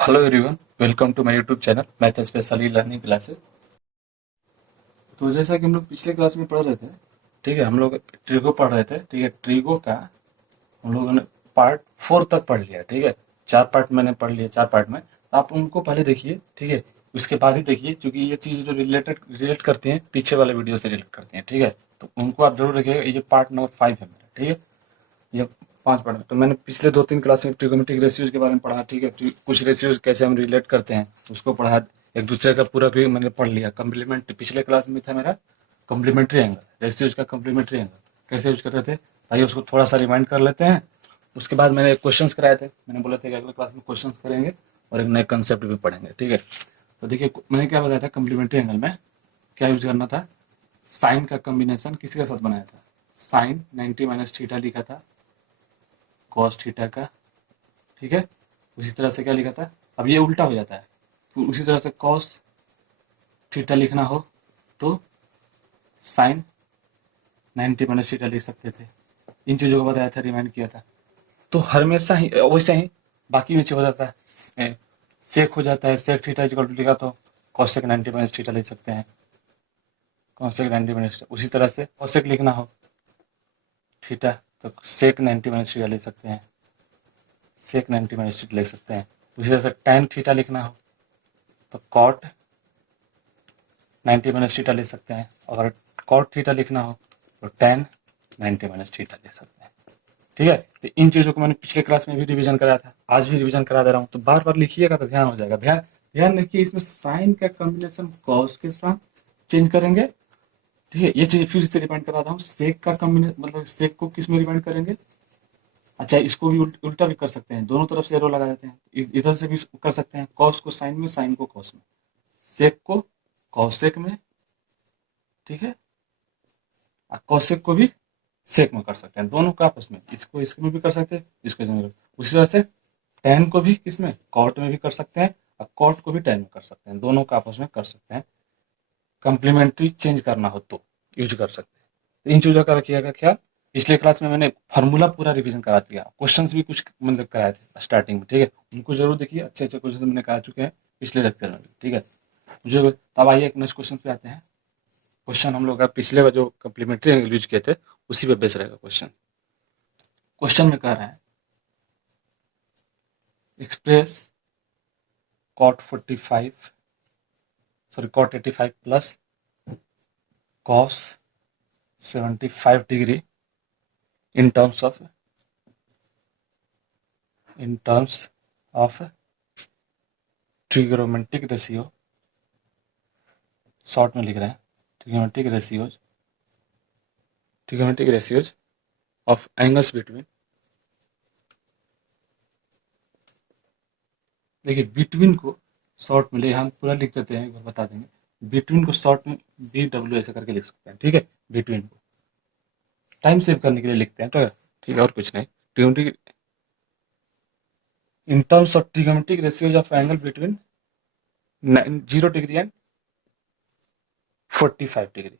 Hello everyone, welcome to my YouTube channel math specially learning classes. तो जैसा कि हम लोग पिछले क्लास में पढ़ रहे थे, ठीक है, हम लोग ट्रिगो पढ़ रहे थे। ठीक है, ट्रिगो का हम लोगों ने पार्ट 4 तक पढ़ लिया। ठीक है, 4 पार्ट मैंने पढ़ लिया, 4 पार्ट में। तो आप उनको पहले देखिए, ठीक है, उसके बाद ही देखिए, क्योंकि ये चीज़ जो रिलेट करती हैं पीछे वाले वीडियो से रिलेट करती हैं। ठीक है, तो उनको आप जरूर देखिएगा। ये पार्ट नंबर 5 है मेरा। ठीक है, ये 5 पढ़ा। तो मैंने पिछले 2-3 क्लास में ट्रिगोमेट्रिक रेशियोज के बारे में पढ़ा। ठीक है, कुछ रेशियोज कैसे हम रिलेट करते हैं उसको पढ़ा। एक दूसरे का पूरा भी मैंने पढ़ लिया। कम्प्लीमेंट पिछले क्लास में था मेरा कम्प्लीमेंट्री एंगल, रेशियोज का कम्प्लीमेंट्री एंगल कैसे यूज करते थे। आइए उसको थोड़ा सा रिमाइंड कर लेते हैं। उसके बाद मैंने क्वेश्चन कराए थे। मैंने बोला था कि अगले क्लास में क्वेश्चन करेंगे और एक नए कंसेप्ट भी पढ़ेंगे। ठीक है, तो देखिए मैंने क्या बताया था, कम्प्लीमेंट्री एंगल में क्या यूज करना था। साइन का कॉम्बिनेशन किसके साथ बनाया था, साइन 90 माइनस थीटा लिखा था कॉस थीटा का। ठीक है, उसी तरह से क्या लिखा था, अब ये उल्टा हो जाता है, तो उसी तरह से कॉस थीटा लिखना हो तो साइन 90 माइनस थीटा लिख सकते थे। इन चीज़ों को बताया था, रिमाइंड किया था। तो हमेशा ही वैसे ही बाकी में हो जाता है, सेक हो जाता है, सेक थीटा इक्वल टू लिखा तो कॉसेक 90 माइनस थीटा लिख सकते हैं, कॉसेक 90 माइनस। उसी तरह से कॉसेक लिखना हो थीटा तो सेक 90 माइनस थीटा लिख सकते हैं, सेक 90 माइनस थीटा लिख सकते हैं। उसी तरह से tan थीटा लिखना हो तो कॉट 90 माइनस थीटा लिख सकते हैं। अगर कॉट थीटा लिखना हो तो tan 90 माइनस थीटा लिख सकते हैं। ठीक है, तो इन चीज़ों को मैंने पिछले क्लास में भी रिवीजन कराया था, आज भी रिवीजन करा दे रहा हूँ। तो बार बार लिखिएगा तो ध्यान हो जाएगा। ध्यान ध्यान रखिए, इसमें साइन का कॉम्बिनेशन कॉस के साथ चेंज करेंगे। ठीक है, ये चीज फिर से रिमाइंड करा रहा हूँ। सेक का कॉम्बिनेशन मतलब सेक को किस में रिमाइंड करेंगे। अच्छा, इसको भी उल्टा भी कर सकते हैं, दोनों तरफ से एरो लगा देते हैं। इधर से भी कर सकते हैं, कॉस को साइन में, साइन को कॉस में, सेक को कॉसेक में। ठीक है, और कॉसेक को भी सेक में कर सकते हैं, दोनों का आपस में। इसको इसमें भी कर सकते हैं, इसको इसमें भी। उसी तरह से टैन को भी किसमें, कॉट में भी कर सकते हैं, और कॉट को भी टैन में कर सकते हैं, दोनों का आपस में कर सकते हैं। कंप्लीमेंट्री चेंज करना हो तो यूज कर सकते हैं। तो इन चीज़ों का रखिएगा ख्याल। पिछले क्लास में मैंने फार्मूला पूरा रिवीजन करा दिया, क्वेश्चंस भी कुछ मतलब कराए थे स्टार्टिंग में। ठीक है, उनको जरूर देखिए, अच्छे अच्छे क्वेश्चन मैंने करा चुके हैं पिछले लेक्चर में भी। ठीक है, मुझे तब आइए एक नेक्स्ट क्वेश्चन पे आते हैं। क्वेश्चन हम लोग का पिछले का जो कम्प्लीमेंट्री यूज किए थे उसी पे बेस रहेगा क्वेश्चन। क्वेश्चन में कह रहे हैं express cot 45 sorry cot 85 plus cos 75 degree in terms of trigonometric ratio. Short में लिख रहे हैं trigonometric ratios of angles between. देखिए बिटवीन को शॉर्ट में ले, हम पूरा लिख देते हैं, एक बार बता देंगे। बिटवीन को शॉर्ट में BW ऐसे करके लिख सकते हैं। ठीक है, बिटवीन को टाइम सेव करने के लिए लिखते हैं, तो ठीक है, और कुछ नहीं। Trigonometric in terms of trigonometric ratios of angle between 0 degree and 45 degree.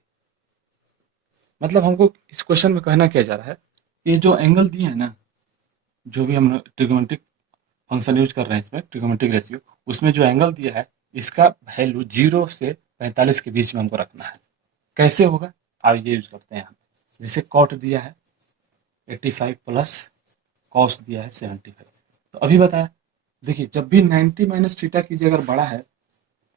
मतलब हमको इस क्वेश्चन में कहना क्या जा रहा है, ये जो एंगल दिए हैं ना, जो भी हम ट्रिग्नोमेट्रिक फंक्शन यूज कर रहे हैं इसमें, ट्रिग्नोमेट्रिक रेशियो, उसमें जो एंगल दिया है इसका वैल्यू 0 से 45 के बीच में हमको रखना है। कैसे होगा, आप ये यूज करते हैं। जैसे कॉट दिया है 85 प्लस कॉस दिया है 75। तो अभी बताया, देखिए जब भी 90 माइनस थीटा कीजिए, अगर बड़ा है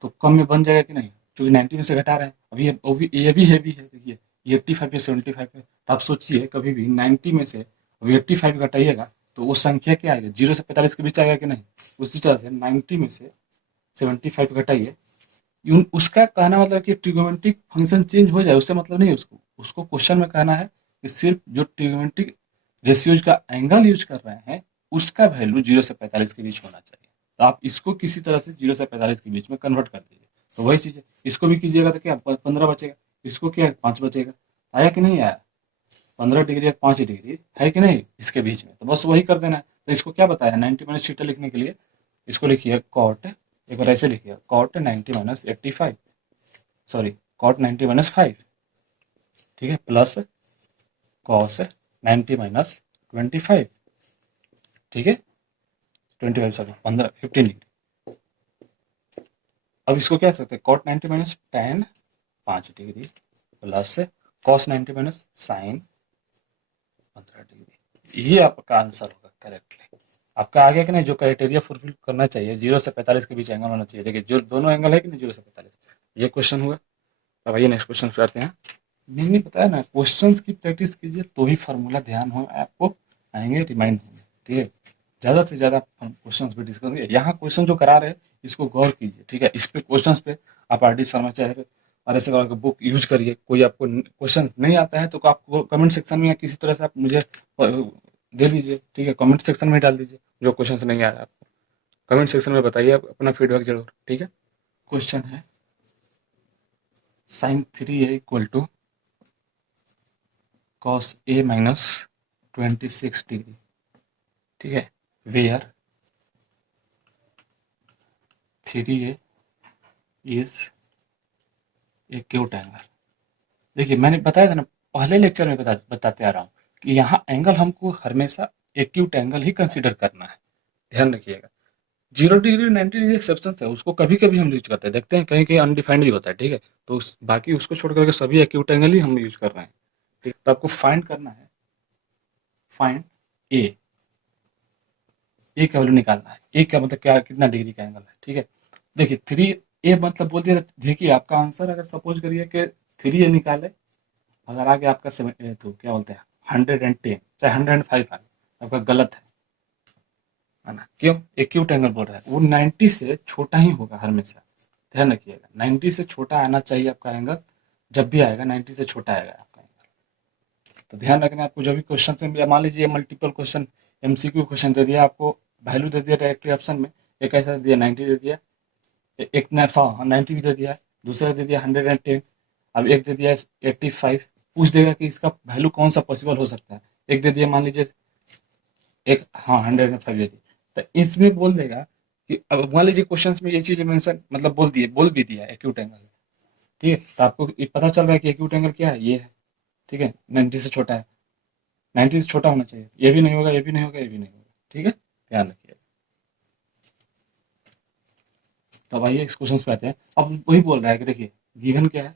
तो कम में बन जाएगा कि नहीं, क्योंकि 90 में से घटा रहे हैं। अभी ये भी हैवी है। देखिए ये 85 या 75 है, तो आप सोचिए कभी भी 90 में से अभी 85 घटाइएगा तो वो संख्या क्या आएगा, 0 से 45 के बीच आएगा कि नहीं। उसी तरह से 90 में से 75 घटाइए, उसका कहना मतलब कि ट्रिग्नोमेट्रिक फंक्शन चेंज हो जाए, उससे मतलब नहीं। उसको उसको क्वेश्चन में कहना है कि सिर्फ जो ट्रिग्नोमेट्रिक रेशियोज का एंगल यूज कर रहे हैं उसका वैल्यू 0 से 45 के बीच होना चाहिए। तो आप इसको किसी तरह से 0 से 45 के बीच में कन्वर्ट कर दीजिए, तो वही चीज़ है। इसको भी कीजिएगा तो क्या 15 बचेगा, इसको क्या 5 बचेगा। आया कि नहीं आया, 15 डिग्री या 5 डिग्री है कि नहीं इसके बीच में, तो बस वही कर देना है। तो इसको क्या बताया, 90 माइनस थीटा लिखने के लिए इसको लिखिए कॉट, एक बार ऐसे लिखिए cot 90 minus 85, sorry cot 90 minus 5। ठीक है, प्लस कॉस 90 माइनस 25। ठीक है, 25 सॉरी 15 15 डिग्री। अब इसको क्या सकते हैं, cot 90 minus ten 5 degree plus cos 90 minus sine 15 degree. ये आपका आंसर होगा करेक्टली। आपका आ गया कि नहीं, जो क्राइटेरिया फुलफिल करना चाहिए, 0 से 45 के बीच एंगल होना चाहिए। देखिए जो दोनों एंगल है कि नहीं, 0 से 45, ये क्वेश्चन हुआ। अब आइए नेक्स्ट क्वेश्चन पे आते हैं। मैंने बताया ना, क्वेश्चंस की प्रैक्टिस कीजिए तो ही फार्मूला ध्यान हो आपको आएंगे, रिमाइंड होंगे, ठीक है। ज़्यादा से ज़्यादा क्वेश्चन पे डिस्कस करेंगे। यहाँ क्वेश्चन जो करा रहे हैं इसको गौर कीजिए, ठीक है। इस पे क्वेश्चन पे आप आर डी शर्मा चाहे और ऐसे का बुक यूज करिए। कोई आपको क्वेश्चन नहीं आता है तो आपको कमेंट सेक्शन में या किसी तरह से आप मुझे दे दीजिए, ठीक है। कमेंट सेक्शन में डाल दीजिए जो क्वेश्चन नहीं आ रहा है आपको, कमेंट सेक्शन में बताइए, आप अपना फीडबैक जरूर, ठीक है। क्वेश्चन है sine 3a equal to cos a minus 26 degree, ठीक है। Where 3a is a acute angle. देखिए मैंने बताया था ना, पहले लेक्चर में बताते आ रहा हूँ कि यहाँ एंगल हमको हमेशा एक्यूट एंगल ही कंसीडर करना है, ध्यान रखिएगा। 0 डिग्री 90 डिग्री एक्सेप्शन है, उसको कभी कभी हम यूज करते हैं, देखते हैं कहीं कहीं अनडिफाइंड भी होता है, ठीक है। तो बाकी उसको छोड़ करके सभी एक्यूट एंगल ही हम यूज कर रहे हैं, ठीक। तो आपको फाइंड करना है, फाइंड ए, ए का वैल्यू निकालना है। ए का मतलब क्या, कितना डिग्री का एंगल है, ठीक है। देखिए 3a मतलब बोल दिया, देखिए आपका आंसर अगर सपोज करिए कि 3a निकाले, अगर आगे आपका तो क्या बोलते हैं 110 चाहे 105 आए, आपका गलत है ना। क्यों, एक्यूट एंगल बोल रहा है, वो 90 से छोटा ही होगा हमेशा, ध्यान रखिएगा। 90 से छोटा आना चाहिए आपका एंगल, जब भी आएगा 90 से छोटा आएगा आपका एंगल। तो ध्यान रखना, आपको जो भी क्वेश्चन में, मान लीजिए मल्टीपल क्वेश्चन एमसीक्यू क्वेश्चन दे दिया, आपको वैल्यू दे दिया डायरेक्टली ऑप्शन में, एक ऐसा दे दिया 90 दे दिया, एक ने 90 भी दे दिया, दूसरा दे दिया 110, अब एक दे दिया 85, पूछ देगा कि इसका वैल्यू कौन सा पॉसिबल हो सकता है। एक दे दिया मान लीजिए एक, हाँ 105 दे दिया, तो इसमें बोल देगा कि अब मान लीजिए क्वेश्चन में ये चीज मेंशन मतलब बोल भी दिया एक्यूट एंगल, ठीक है। तो आपको ये पता चल रहा है कि एक्यूट एंगल क्या है, ये है, ठीक है। 90 से छोटा है, 90 से छोटा होना चाहिए, ये भी नहीं होगा, ये भी नहीं होगा, ये भी नहीं होगा, ठीक है, ध्यान रखिए। तो अब आइए इस क्वेश्चन पे आते हैं। अब वही बोल रहा है कि देखिए गिवन क्या है,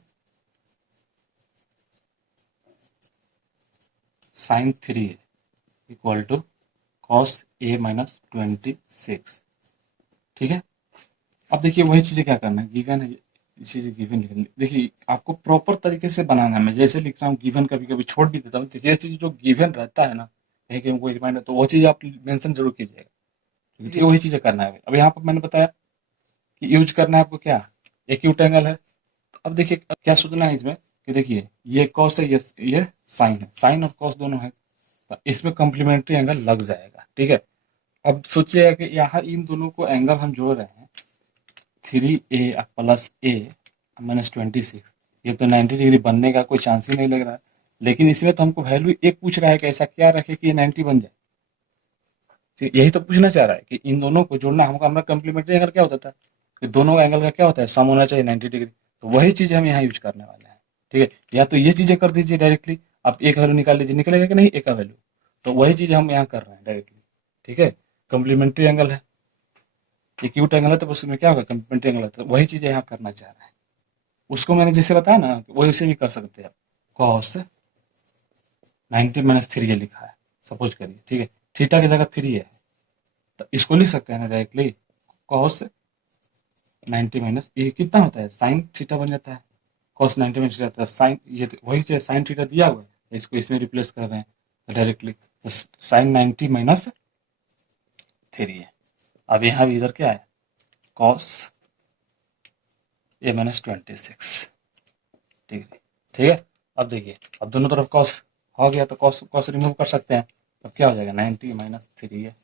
sine 3a equal to cos a minus 26, ठीक है। अब देखिए वही चीजें क्या करना है, गिवन है, चीजें गिवन लिखनी। देखिए आपको प्रॉपर तरीके से बनाना है, मैं जैसे लिख रहा हूँ गिवन कभी कभी छोड़ भी देता हूँ, तो ये चीज जो गिवन रहता है ना, कहीं कहीं कोई रिमाइंडर, तो वो चीज आप मेंशन जरूर कीजिएगा, ठीक है। वही चीजें करना है। अब यहाँ पर मैंने बताया कि यूज करना है आपको क्या, एक्यूट एंगल है। तो अब देखिए क्या सोचना है इसमें कि देखिए ये कॉस है, ये साइन है, साइन और कॉस दोनों है, तो इसमें कॉम्प्लीमेंट्री एंगल लग जाएगा, ठीक है। अब सोचिएगा कि यहाँ इन दोनों को एंगल हम जोड़ रहे हैं, 3a प्लस a माइनस 26, ये तो 90 डिग्री बनने का कोई चांस ही नहीं लग रहा है। लेकिन इसमें तो हमको वैल्यू एक पूछ रहा है कि ऐसा क्या रखे कि ये 90 बन जाए, तो यही तो पूछना चाह रहा है कि इन दोनों को जोड़ना। हमको हमारा कम्प्लीमेंट्री एंगल क्या होता था कि दोनों एंगल का क्या होता है, सम होना चाहिए 90 डिग्री, तो वही चीज हम यहाँ यूज करने वाले हैं, ठीक है। या तो ये चीजें कर दीजिए डायरेक्टली, आप एक वैल्यू निकाल लीजिए, निकलेगा कि नहीं एक का वैल्यू, तो वही चीज हम यहाँ कर रहे हैं डायरेक्टली, ठीक है। कम्प्लीमेंट्री एंगल है, एक्यूट एंगल है, तो उसमें क्या होगा कम्प्लीमेंट्री एंगल है, तो वही चीज यहाँ करना चाह रहे हैं। उसको मैंने जैसे बताया ना, वो इसे भी कर सकते हैं। कॉस 90 माइनस 3 लिखा है सपोज करिए, ठीक है। थीटा की जगह 3 है, तो इसको लिख सकते हैं ना डायरेक्टली, कॉस 90 माइनस ये कितना होता है, साइन थीटा बन जाता है। कॉस 90 माइनस थीटा, साइन ये तो वही चीज साइन थीटा दिया हुआ है, इसको इसमें रिप्लेस कर रहे हैं डायरेक्टली, तो साइन 90 माइनस 3 है। अब यहाँ भी इधर क्या है, कॉस a माइनस 26 डिग्री, ठीक है। अब देखिए अब दोनों तरफ कॉस हो गया, तो कॉस कॉस रिमूव कर सकते हैं, अब क्या हो जाएगा 90 माइनस 3 है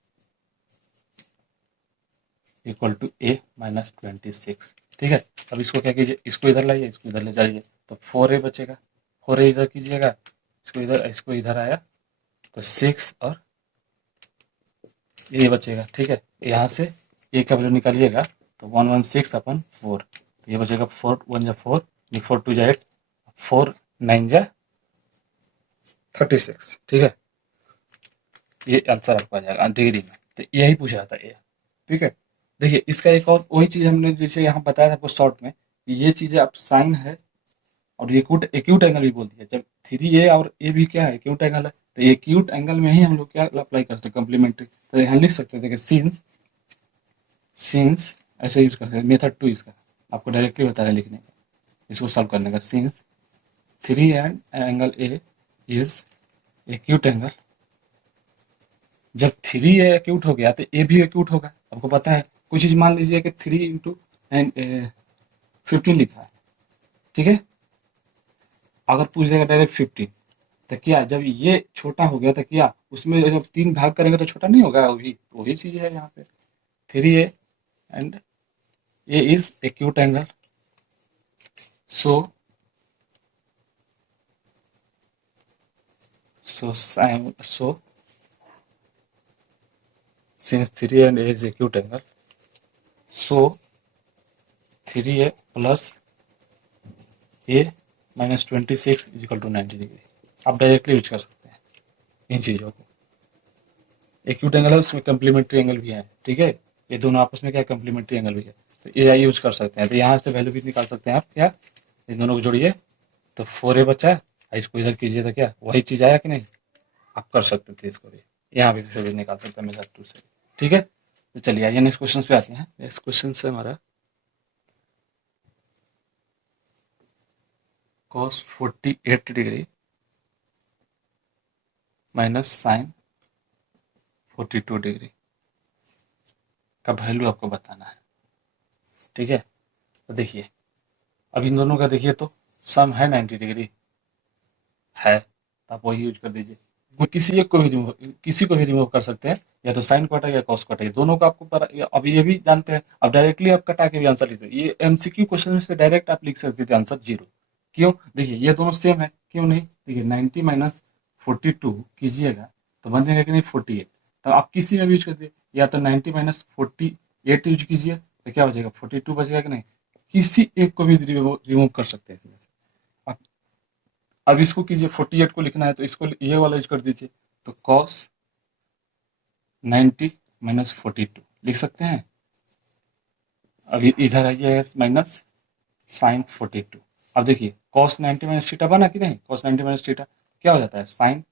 इक्वल टू a माइनस 26, ठीक है। अब इसको क्या कीजिए, इसको इधर लाइए, इसको इधर ले जाइए, तो 4a बचेगा, 4a इधर कीजिएगा, इसको इधर आया तो 6 और ये बचेगा, ठीक है। यहाँ से a का वैल्यू निकालिएगा तो 116 अपन 4, ये बचेगा 4 1 जा 4, 4 2 जा 8, 4 9 जा 36, ठीक है। ये आंसर आपको आ जाएगा डिग्री में, तो यही पूछ रहा था ये, ठीक है। देखिए इसका एक और वही चीज हमने जैसे यहाँ बताया था आपको शॉर्ट में, ये चीजें आप साइन है और ये एक्यूट एंगल भी बोल दिया। जब 3a और ए भी क्या है, एक्यूट एंगल है, तो एक्यूट एंगल में ही हम लोग क्या अप्लाई करते हैं, कम्प्लीमेंट्री। तो यहाँ लिख सकते थे कि सीन्स सीन्स ऐसे यूज करते हैं। मेथड 2 इसका आपको डायरेक्टली बता रहे हैं लिखने का, इसको सॉल्व करने का। Scenes 3 and angle A is acute angle, जब 3a एक्यूट हो गया तो ए भी एक्यूट होगा। आपको पता है कुछ चीज मान लीजिए कि 3 इंटू 15 लिखा है, ठीक है, अगर पूछ देगा डायरेक्ट 15, तो क्या जब ये छोटा हो गया तो क्या उसमें जब 3 भाग करेंगे तो छोटा नहीं होगा, वही चीज है यहाँ पे। 3a and A is acute angle, so since 3a and a is acute angle, so 3a plus a minus 26 is equal to 90 degree. आप डायरेक्टली यूज कर सकते हैं इन चीज़ों को। एक्यूट एंगल है, उसमें कम्प्लीमेंट्री एंगल भी है, ठीक है, ये दोनों आपस में क्या कम्प्लीमेंट्री एंगल भी है, तो ये यूज कर सकते हैं। तो यहाँ से वैल्यू भी निकाल सकते हैं आप, क्या इन दोनों को जोड़िए तो 4a बचा, इसको इधर कीजिए तो क्या वही चीज़ आया कि नहीं, आप कर सकते थे इसको भी, यहाँ भी निकाल सकते हैं मेथड 2 से, ठीक है। तो चलिए आइए नेक्स्ट क्वेश्चन पे आते हैं। नेक्स्ट क्वेश्चन से हमारा cos 48 degree minus sine 42 degree का वैल्यू आपको बताना है, ठीक है। तो देखिए अब इन दोनों का देखिए तो सम है 90 डिग्री है, तो आप वही यूज कर दीजिए। वो किसी को भी रिमूव कर सकते हैं, या तो साइन को हटाइए या कॉस को हटाइए, दोनों को आपको अब ये भी जानते हैं। अब डायरेक्टली आप कटा के भी आंसर लिख दो, ये एमसीक्यू क्वेश्चन में से डायरेक्ट आप लिख सकते थे आंसर 0। क्यों, देखिए ये दोनों सेम है, क्यों नहीं, देखिए 90 माइनस 42 कीजिएगा तो बनेगा कि नहीं 48, तो आप किसी में भी यूज करते, या तो 90 माइनस 48 यूज कीजिए तो क्या बचेगा 42 बचेगा कि नहीं, किसी एक को भी रिमूव कर सकते हैं इसमें से। अब इसको कीजिए 48 को लिखना है तो इसको ये वाला यूज कर दीजिए, तो cos 90 माइनस 42 लिख सकते हैं। अभी इधर आइए माइनस साइन 42। अब देखिए cos 90 माइनस थीटा बना कि नहीं, cos 90 माइनस थीटा क्या हो जाता है, साइन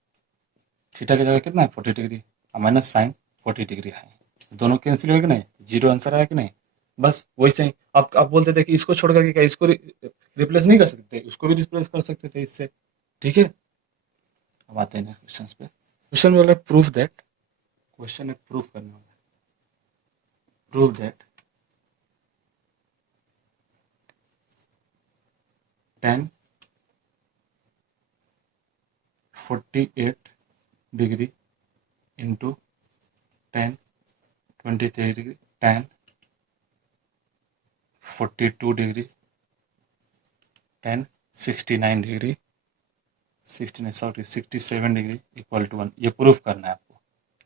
थीटा की जगह कितना है 40 डिग्री, माइनस साइन 40 डिग्री है, दोनों कैंसिल हो कि नहीं, 0 आंसर आया कि नहीं। बस वैसे ही आप बोलते थे कि इसको छोड़ करके क्या इसको रिप्लेस नहीं कर सकते, उसको भी रिप्लेस कर सकते थे इससे, ठीक है। अब आते हैं क्वेश्चन पे। क्वेश्चन बोला प्रूफ दैट, क्वेश्चन है प्रूफ करने वाला, proof that tan 48 degree into tan 23 degree tan 42 degree tan 69 degree 67 degree equal to 1, ये प्रूफ करना है आपको,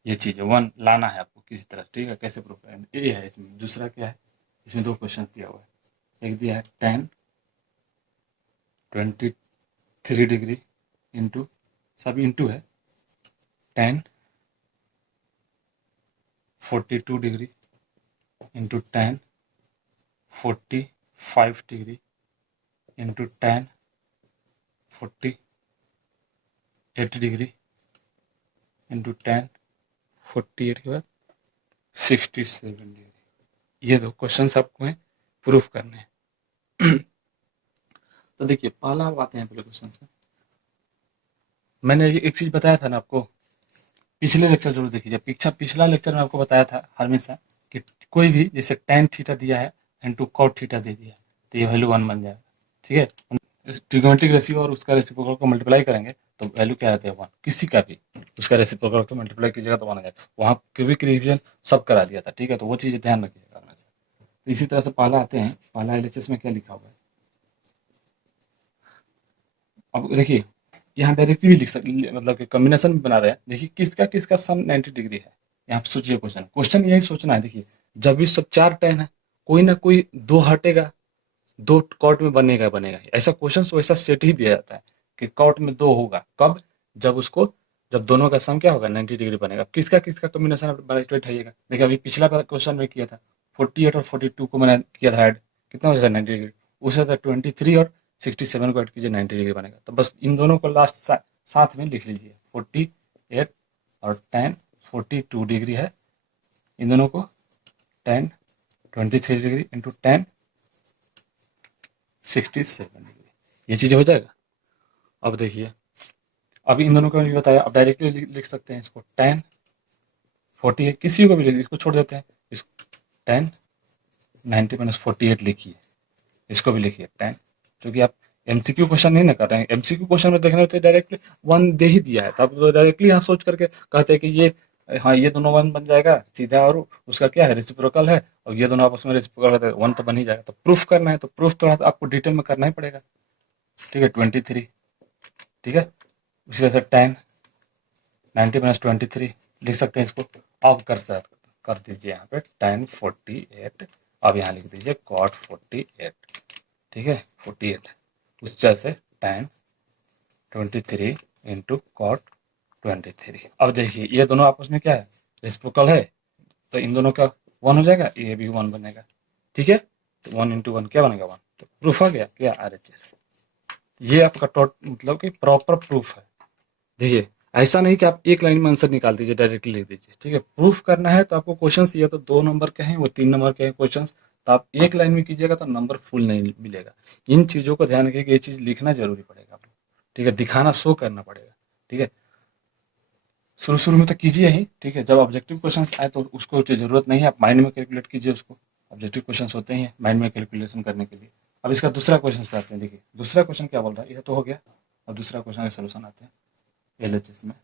ये चीज़ 1 लाना है आपको किसी तरह, ठीक है। कैसे प्रूफ करेंगे, ये है इसमें, दूसरा क्या है, इसमें 2 क्वेश्चन दिया हुआ है, एक दिया है tan 23 डिग्री इंटू, सब इंटू है, tan 42 degree into tan 45 degree into tan 48 degree into tan 48 के बाद 67 डिग्री, ये 2 क्वेश्चन आपको प्रूफ करने हैं। तो देखिए पहला आते हैं पहले क्वेश्चन में, मैंने एक चीज बताया था ना आपको पिछले लेक्चर जरूर देखिए, पिछला लेक्चर में आपको बताया था हमेशा कि कोई भी जैसे tan थीटा दिया है इनटू cot थीटा दे दिया है तो ये वैल्यू 1 बन जाएगा, ठीक है। ट्रिग्नोमेट्रिक रेशियो और उसका रेसिप्रोकल को मल्टीप्लाई करेंगे तो वैल्यू क्या आता है 1, किसी का भी उसका रेसिप्रोकल को मल्टीप्लाई कीजिएगा तो 1 आ जाएगा। वहाँ क्यूबिक रिविजन सब करा दिया था, ठीक है, तो वो चीज़ ध्यान रखिएगा हमेशा। तो इसी तरह से पहला आते हैं, पहला एलएचएस में क्या लिखा हुआ है, अब देखिए यहाँ डायरेक्टली भी लिख सकते, मतलब कि कॉम्बिनेशन भी बना रहे हैं। देखिए किसका सम 90 डिग्री है, यहाँ पे सोचिए क्वेश्चन यही सोचना है। देखिए जब भी सब 4 tan है, कोई ना कोई 2 हटेगा, 2 कॉट में बनेगा ही। ऐसा क्वेश्चन वैसा सेट ही दिया जाता है कि कॉट में 2 होगा, कब, जब दोनों का सम क्या होगा 90 डिग्री बनेगा। किसका कॉम्बिनेशन आप बैठाइएगा। देखिए अभी पिछला क्वेश्चन में किया था 48 और 42 को मैंने किया था ऐड, कितना हो जाता है 90 डिग्री, उससे तो 23 और 67 को ऐड कीजिए 90 डिग्री बनेगा। तो बस इन दोनों को लास्ट साथ में लिख लीजिए, 48 और tan 42 डिग्री है, इन दोनों को tan 23 degree into tan 67 degree, ये चीज़ हो जाएगा। अब देखिए, अभी इन दोनों को मैंने बताया, अब डायरेक्टली लिख सकते हैं इसको, tan 48 किसी को भी लिख, इसको छोड़ देते हैं, इसको tan 90 माइनस 48 लिखिए, इसको भी लिखिए tan, क्योंकि आप एमसीक्यू क्वेश्चन नहीं ना कर रहे हैं। एमसीक्यू क्वेश्चन में देखना होता है डायरेक्टली वन दे ही दिया है, तो आप डायरेक्टली यहाँ सोच करके कहते हैं कि ये, हाँ ये दोनों वन बन जाएगा सीधा, और उसका क्या है रेसिप्रोकल है, और ये दोनों आपस में रेसिप्रोकल है, वन तो बन ही जाएगा। तो प्रूफ करना है, तो प्रूफ तो आपको डिटेल में करना ही पड़ेगा, ठीक है। 23, ठीक है, उसी तरह से tan 90 माइनस 23 लिख सकते हैं इसको। अब कर दीजिए यहाँ पे tan 48, अब यहाँ लिख दीजिए cot 48, ठीक है 48, उस तरह से tan 23 इंटू cot 23। अब देखिए ये दोनों आपस में क्या है, रेसिप्रोकल है, तो इन दोनों का वन हो जाएगा, ये भी वन बनेगा, ठीक है। तो 1 इंटू 1 क्या बनेगा 1, तो प्रूफ आ गया क्या RHS। ये आपका मतलब कि प्रॉपर प्रूफ है। देखिए ऐसा नहीं कि आप एक लाइन में आंसर निकाल दीजिए डायरेक्टली लिख दीजिए, ठीक है। प्रूफ करना है तो आपको क्वेश्चंस ये तो 2 नंबर के हैं, वो 3 नंबर के हैं क्वेश्चंस, तो आप एक लाइन में कीजिएगा तो नंबर फुल नहीं मिलेगा। इन चीज़ों को ध्यान रखिए कि ये चीज़ लिखना जरूरी पड़ेगा आपको, ठीक है, दिखाना शो करना पड़ेगा, ठीक है। शुरू में तो कीजिए ही, ठीक है, जब ऑब्जेक्टिव क्वेश्चन आए तो उसको जरूरत नहीं है, आप माइंड में कैलकुलेट कीजिए उसको, ऑब्जेक्टिव क्वेश्चन होते ही हैं माइंड में कैलकुलेशन करने के लिए। अब इसका दूसरा क्वेश्चन पे आते हैं, देखिए दूसरा क्वेश्चन क्या बोल रहा है, यह तो हो गया। अब दूसरा क्वेश्चन का सोल्यूशन आते हैं LHS में,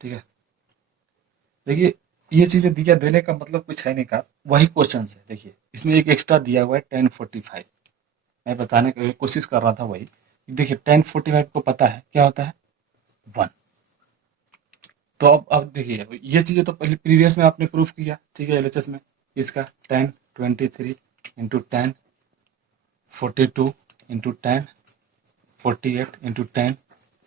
ठीक है। देखिए ये चीजें दिया देने का मतलब कुछ है नहीं का, वही क्वेश्चन है। देखिए इसमें एक एक्स्ट्रा दिया हुआ है 1045, मैं बताने की कोशिश कर रहा था वही। देखिए 1045 को पता है क्या होता है 1। तो अब देखिए ये चीजें तो पहले प्रीवियस में आपने प्रूफ किया, ठीक है LHS में, इसका tan 23 into tan 42 into tan 48 into tan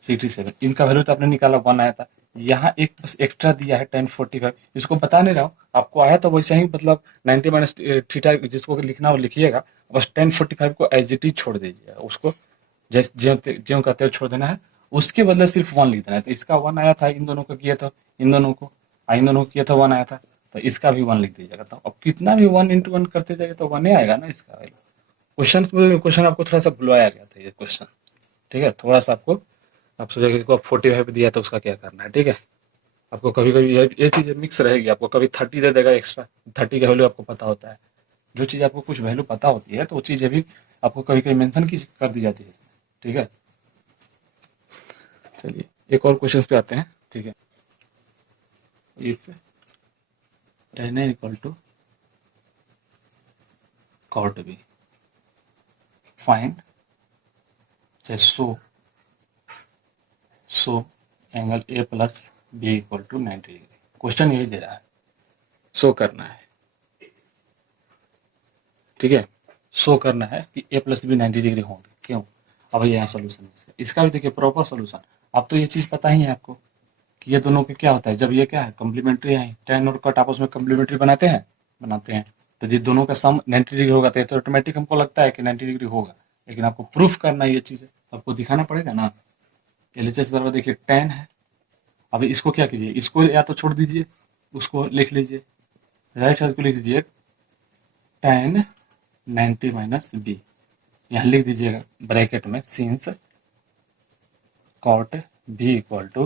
67, इनका वैल्यू तो आपने निकाला 1 आया था। यहाँ एक बस एक्स्ट्रा दिया है 1045, इसको बता नहीं रहा हूँ, आपको आया तो वैसे ही, मतलब 90 माइनस थीटा जिसको लिखना हो लिखिएगा, बस 1045 को एज इट इज छोड़ दीजिएगा, उसको ज्यों का त्यों छोड़ देना है, उसके बदले सिर्फ 1 लिख देना है। तो इसका 1 आया था, इन दोनों को किया था, इन दोनों को किया था 1 आया था, तो इसका भी 1 लिख दीजिएगा। तो अब कितना भी 1 इंटू 1 करते जाएगा तो 1 ही आएगा ना इसका। क्वेश्चन आपको थोड़ा सा भुलवाया गया था ये क्वेश्चन, ठीक है, थोड़ा सा आपको, आप सोचेंगे कि 45 दिया तो उसका क्या करना है, ठीक है। आपको कभी कभी ये चीज़ मिक्स रहेगी, आपको कभी 30 दे देगा एक्स्ट्रा, 30 का वैल्यू आपको पता होता है। जो चीज़ आपको कुछ वैल्यू पता होती है तो वो चीज़ भी आपको कभी कभी मेंशन की कर दी जाती है, ठीक है। चलिए एक और क्वेश्चन पे आते हैं, ठीक है। If tan A equal to cot B, find so angle A plus B equal to 90 degree. Question यही दे रहा है, शो करना है, ठीक है, शो करना है कि A प्लस B 90 डिग्री होंगे, क्यों। अब यहाँ सोल्यूशन इसका भी देखिए प्रॉपर सोल्यूशन। अब तो ये चीज़ पता ही है आपको कि ये दोनों के क्या होता है, जब ये क्या है कम्प्लीमेंट्री है, tan और कट आपस में कम्प्लीमेंट्री बनाते हैं, तो ये दोनों का सम 90 डिग्री होगा, तो ऑटोमेटिक हमको लगता है कि 90 डिग्री होगा, लेकिन आपको प्रूफ करना है ये चीज़ है, आपको दिखाना पड़ेगा ना। LHS बराबर देखिए tan है, अभी इसको क्या कीजिए, इसको या तो छोड़ दीजिए, उसको लिख लीजिए, राइट साइड को लिख दीजिए tan 90 माइनस b, यहाँ लिख दीजिएगा ब्रैकेट में since cot b equal to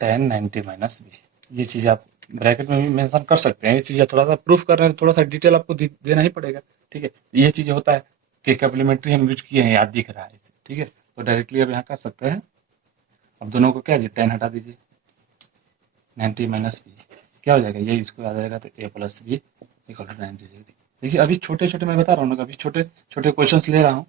tan 90 minus b। ये चीज़ आप ब्रैकेट में भी मेंशन कर सकते हैं, ये चीज़ थोड़ा सा प्रूफ कर रहे हैं, थोड़ा सा डिटेल आपको देना ही पड़ेगा, ठीक है। ये चीज़ होता है कि कम्प्लीमेंट्री हम यूज किए हैं, याद दिख रहा है, ठीक है, तो डायरेक्टली अब यहाँ कर सकते हैं। अब दोनों को क्या tan हटा दीजिए, 90 माइनस बी क्या हो जाएगा, ये इसको आ जाएगा, तो A plus B equal to 90 degree. देखिए अभी छोटे छोटे मैं बता रहा हूँ ना, अभी छोटे छोटे क्वेश्चन ले रहा हूँ,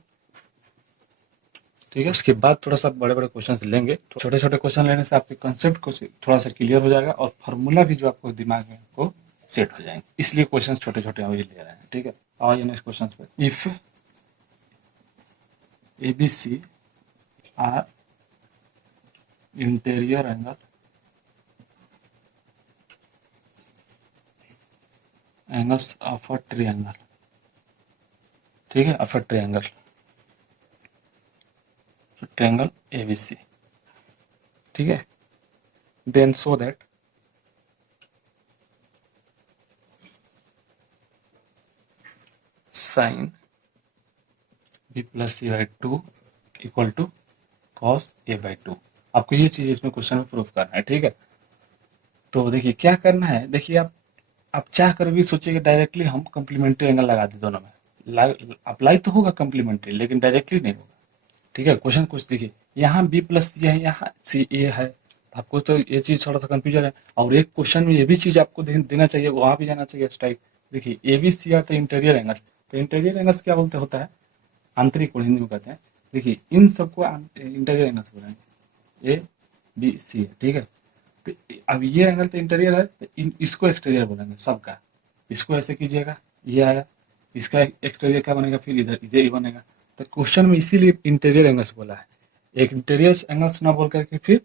ठीक है, उसके बाद थोड़ा सा बड़े बड़े क्वेश्चन लेंगे। तो छोटे छोटे क्वेश्चन लेने से आपके कंसेप्ट को थोड़ा सा क्लियर हो जाएगा, और फार्मूला भी जो आपको दिमाग में वो सेट हो जाएंगे, इसलिए क्वेश्चन छोटे छोटे अभी ले रहे हैं, ठीक है। और नेक्स्ट क्वेश्चन पे, if ABC are interior angles of a triangle, ठीक है, ऑफ अ ट्रायंगल ABC, ठीक है। Then so that sine B plus C/2 equal to cos A/2। आपको ये चीज इसमें क्वेश्चन में प्रूफ करना है, ठीक है। तो देखिए क्या करना है, देखिए आप चाह कर भी सोचिए कि डायरेक्टली हम कम्प्लीमेंट्री एंगल लगा दें दोनों में, अप्लाई तो होगा कम्प्लीमेंट्री, लेकिन डायरेक्टली नहीं होगा, ठीक है। क्वेश्चन कुछ देखिए, यहाँ B प्लस C है, यहाँ CA है, आपको तो ये चीज थोड़ा सा कंफ्यूजन है। और एक क्वेश्चन में ये भी चीज आपको देना चाहिए, वहां भी जाना चाहिए स्ट्राइक। देखिए ABC आता है इंटीरियर एंगल्स, तो इंटीरियर एंगल्स क्या बोलते होता है, आंतरिक कोण हिंदी में कहते हैं। देखिए इन सबको इंटीरियर एंगल्स बोलेंगे, ABC, ठीक है। तो अब ये एंगल तो इंटीरियर है, तो इसको एक्सटीरियर बोलेंगे सबका। इसको ऐसे कीजिएगा, ये आया, इसका एक्सटीरियर क्या बनेगा, फिर इधर इधर ही बनेगा। तो क्वेश्चन में इसीलिए इंटीरियर एंगल्स बोला है, एक इंटीरियर एंगल्स ना बोल करके फिर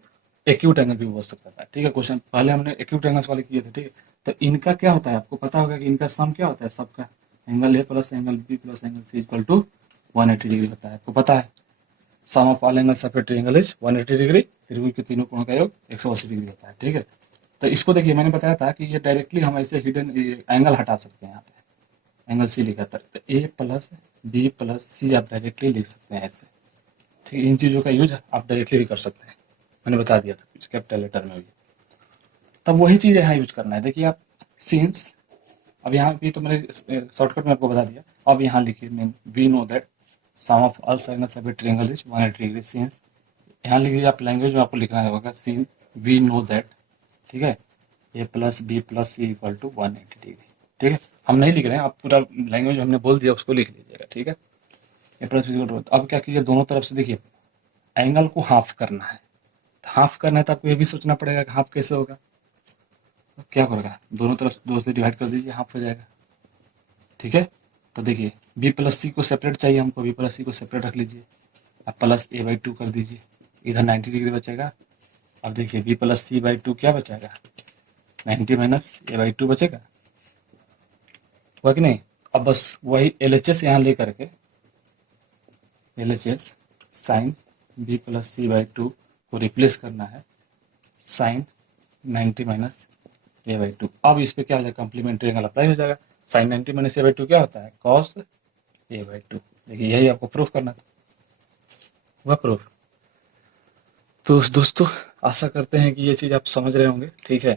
एक्यूट एंगल भी बोल सकता था, ठीक है। क्वेश्चन पहले हमने एक्यूट एंगल्स वाले किए थे, ठीक है। तो इनका क्या होता है, आपको पता होगा कि इनका सम क्या होता है सबका, angle A plus angle B plus angle C equal to 180 degree होता है, आपको पता है। Sum of all angles of a triangle is 180 degree, त्रिभुज के तीनों कोणों का योग 180 डिग्री होता है, ठीक है। तो इसको देखिए मैंने बताया था कि ये डायरेक्टली हम ऐसे हिडन एंगल हटा सकते हैं, यहाँ पे एंगल C लिखा था, तो A plus B plus C आप डायरेक्टली लिख सकते हैं ऐसे, ठीक है। इन चीज़ों का यूज आप डायरेक्टली भी कर सकते हैं, मैंने बता दिया था कुछ कैपिटल लेटर में भी। तब वही चीज़ यहाँ यूज करना है। देखिए आप सिंस, अब यहाँ भी तो मैंने शॉर्टकट में आपको बता दिया, अब यहाँ लिखिए we know that sum of all sides of a triangle is 180 degree, since यहाँ लिख लीजिए, आप लैंग्वेज में आपको लिखना होगा सिंस वी नो दैट, ठीक है, A plus B plus C equal to 180 degree, ठीक है। हम नहीं लिख रहे हैं, आप पूरा लैंग्वेज हमने बोल दिया उसको लिख लीजिएगा, ठीक है। A plus B equal to, अब क्या कीजिए, दोनों तरफ से देखिए एंगल को हाफ करना है, हाफ करना है तो आपको ये भी सोचना पड़ेगा कि हाफ कैसे होगा। तो क्या करेगा, दोनों तरफ 2 से डिवाइड कर दीजिए, हाफ हो जाएगा, ठीक है। तो देखिए B प्लस C को सेपरेट चाहिए हमको, B प्लस C को सेपरेट रख लीजिए, अब प्लस A/2 कर दीजिए, इधर 90 डिग्री बचेगा। अब देखिए B प्लस C/2 क्या बचेगा, 90 माइनस A/2 बचेगा, हुआ कि नहीं। अब बस वही LHS यहाँ ले करके, LHS sign B plus C/2 को रिप्लेस करना है साइन 90 माइनस A/2। अब इस पे क्या हो जाएगा, कम्प्लीमेंट्री एंगल अप्लाई हो जाएगा। साइन 90 माइनस A/2 क्या होता है, कॉस A/2। देखिए यही आपको प्रूफ करना था, हुआ प्रूफ। तो दोस्तों आशा करते हैं कि ये चीज़ आप समझ रहे होंगे, ठीक है।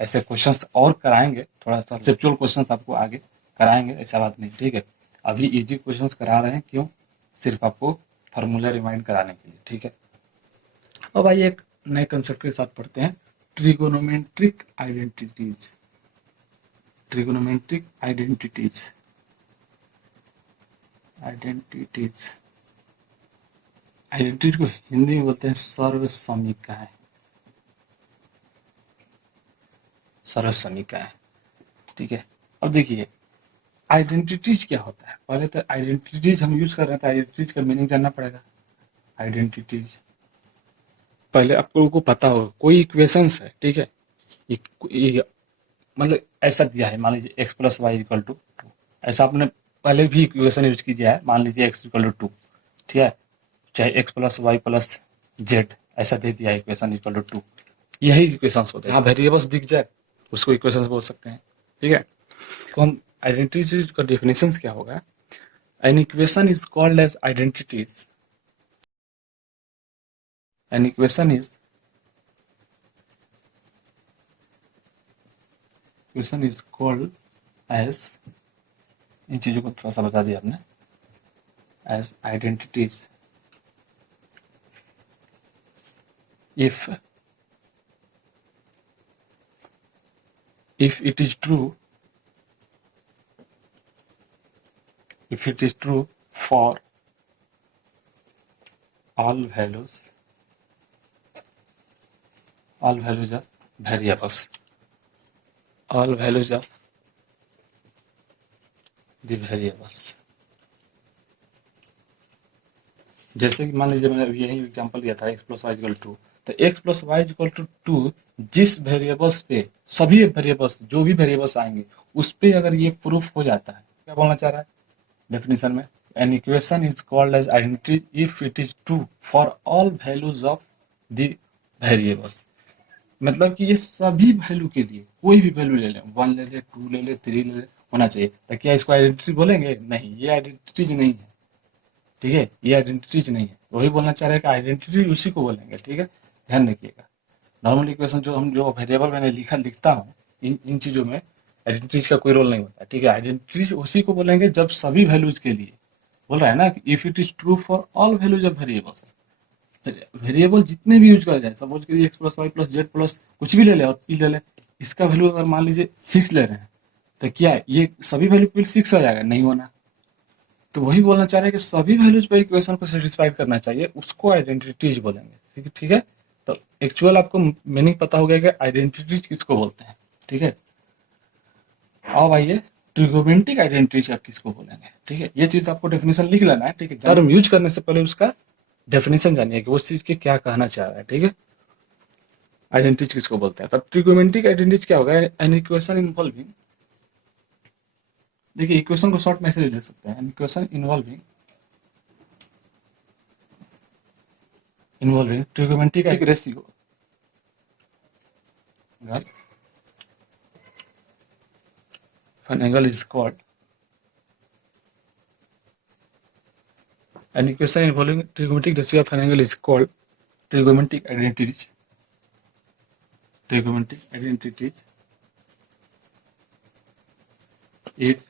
ऐसे क्वेश्चंस और कराएंगे, थोड़ा सा कंसेप्चुअल क्वेश्चंस आपको आगे कराएंगे, ऐसा बात नहीं, ठीक है। अभी इजी क्वेश्चंस करा रहे हैं, क्यों, सिर्फ आपको फार्मूला रिमाइंड कराने के लिए, ठीक है। अब आइए एक नए कंसेप्ट के साथ पढ़ते हैं, trigonometric identities. Trigonometric identities, identities identity को हिंदी में बोलते हैं सर्व समीकरण, सर्व समीकरण, ठीक है। अब देखिए आइडेंटिटीज क्या होता है, पहले तो आइडेंटिटीज हम यूज कर रहे हैं, तो आइडेंटिटीज का मीनिंग जानना पड़ेगा। आइडेंटिटीज पहले आप लोगों को पता होगा, कोई इक्वेशंस है, ठीक है, मतलब ऐसा दिया है, मान लीजिए x plus y equal to 2, ऐसा आपने पहले भी इक्वेशन यूज किया है, मान लीजिए x इक्वल टू 2, ठीक है, चाहे x plus y plus z ऐसा दे दिया इक्वेशन इक्वल टू 2, यही इक्वेशंस होते हैं। यहाँ वेरिएबल्स दिख जाए उसको इक्वेशंस बोल सकते हैं, ठीक है। तो हम आइडेंटिटीज का डेफिनेशन क्या होगा, an equation is called as identities, an equation is called as, इन चीजों को थोड़ा सा बता दिया आपने, as identities if it is true, if it is true for all values of variables, all values of the variables। जैसे कि मान लीजिए मैंने यही एग्जांपल लिया था x plus y equal to, तो x plus y equal to 2 जिस वेरिएबल्स पे सभी वेरिएबल्स जो भी वेरिएबल्स आएंगे उस पे अगर ये प्रूफ हो जाता है, क्या बोलना चाह रहा है डेफिनेशन में, an equation is called as identity if it is true for all values of the variables. मतलब कि ये सभी वैल्यू के लिए कोई भी वैल्यू ले लें, 1 ले ले, 2 ले ले, 3 ले ले, होना चाहिए। तो क्या इसको आइडेंटिटी बोलेंगे? नहीं, ये आइडेंटिटीज नहीं है, ठीक है, ये आइडेंटिटीज नहीं है। वही बोलना चाह रहे हैं कि आइडेंटिटी उसी को बोलेंगे, ठीक है, ध्यान रखिएगा। नॉर्मल इक्वेशन जो वेरिएबल मैंने लिखता हूँ इन चीजों में आइडेंटिटीज का कोई रोल नहीं होता, ठीक है। आइडेंटिटीज उसी को बोलेंगे जब सभी वैल्यूज के लिए, बोल रहा है ना, if it is true for all values of variables, variable जितने भी यूज करा जाए, सपोज करिए x plus y plus z plus कुछ भी ले ले और पी ले ले, इसका वैल्यू अगर मान लीजिए 6 ले रहे हैं, तो क्या ये सभी वैल्यू पे 6 आ जाएगा? नहीं होना। तो वही बोलना चाह रहे हैं कि सभी वैल्यूज पे इक्वेशन को सेटिस्फाई करना चाहिए, उसको आइडेंटिटीज बोलेंगे, ठीक है। तो एक्चुअल आपको मीनिंग पता हो गया कि आइडेंटिटीज किसको बोलते हैं, ठीक है। अब आइए ट्रिगोमेट्रिक आइडेंटिटीज आप किसको बोलेंगे, ठीक है। ये चीज आपको डेफिनेशन लिख लेना है, ठीक है। टर्म यूज करने से पहले उसका डेफिनेशन जानिए कि उस चीज के क्या कहना चाह रहा है, ठीक है। आइडेंटिटीज किसको बोलते हैं? तब ट्रिगोमेट्रिक आइडेंटिटीज क्या होगा? एन इक्वेशन इन्वॉल्विंग, देखिए इक्वेशन को शॉर्ट मैसेज दे सकते हैं, an equation involving trigonometric ratio an angle is called an equation involving trigonometric ratio of an angle is called trigonometric identities. Trigonometric identities if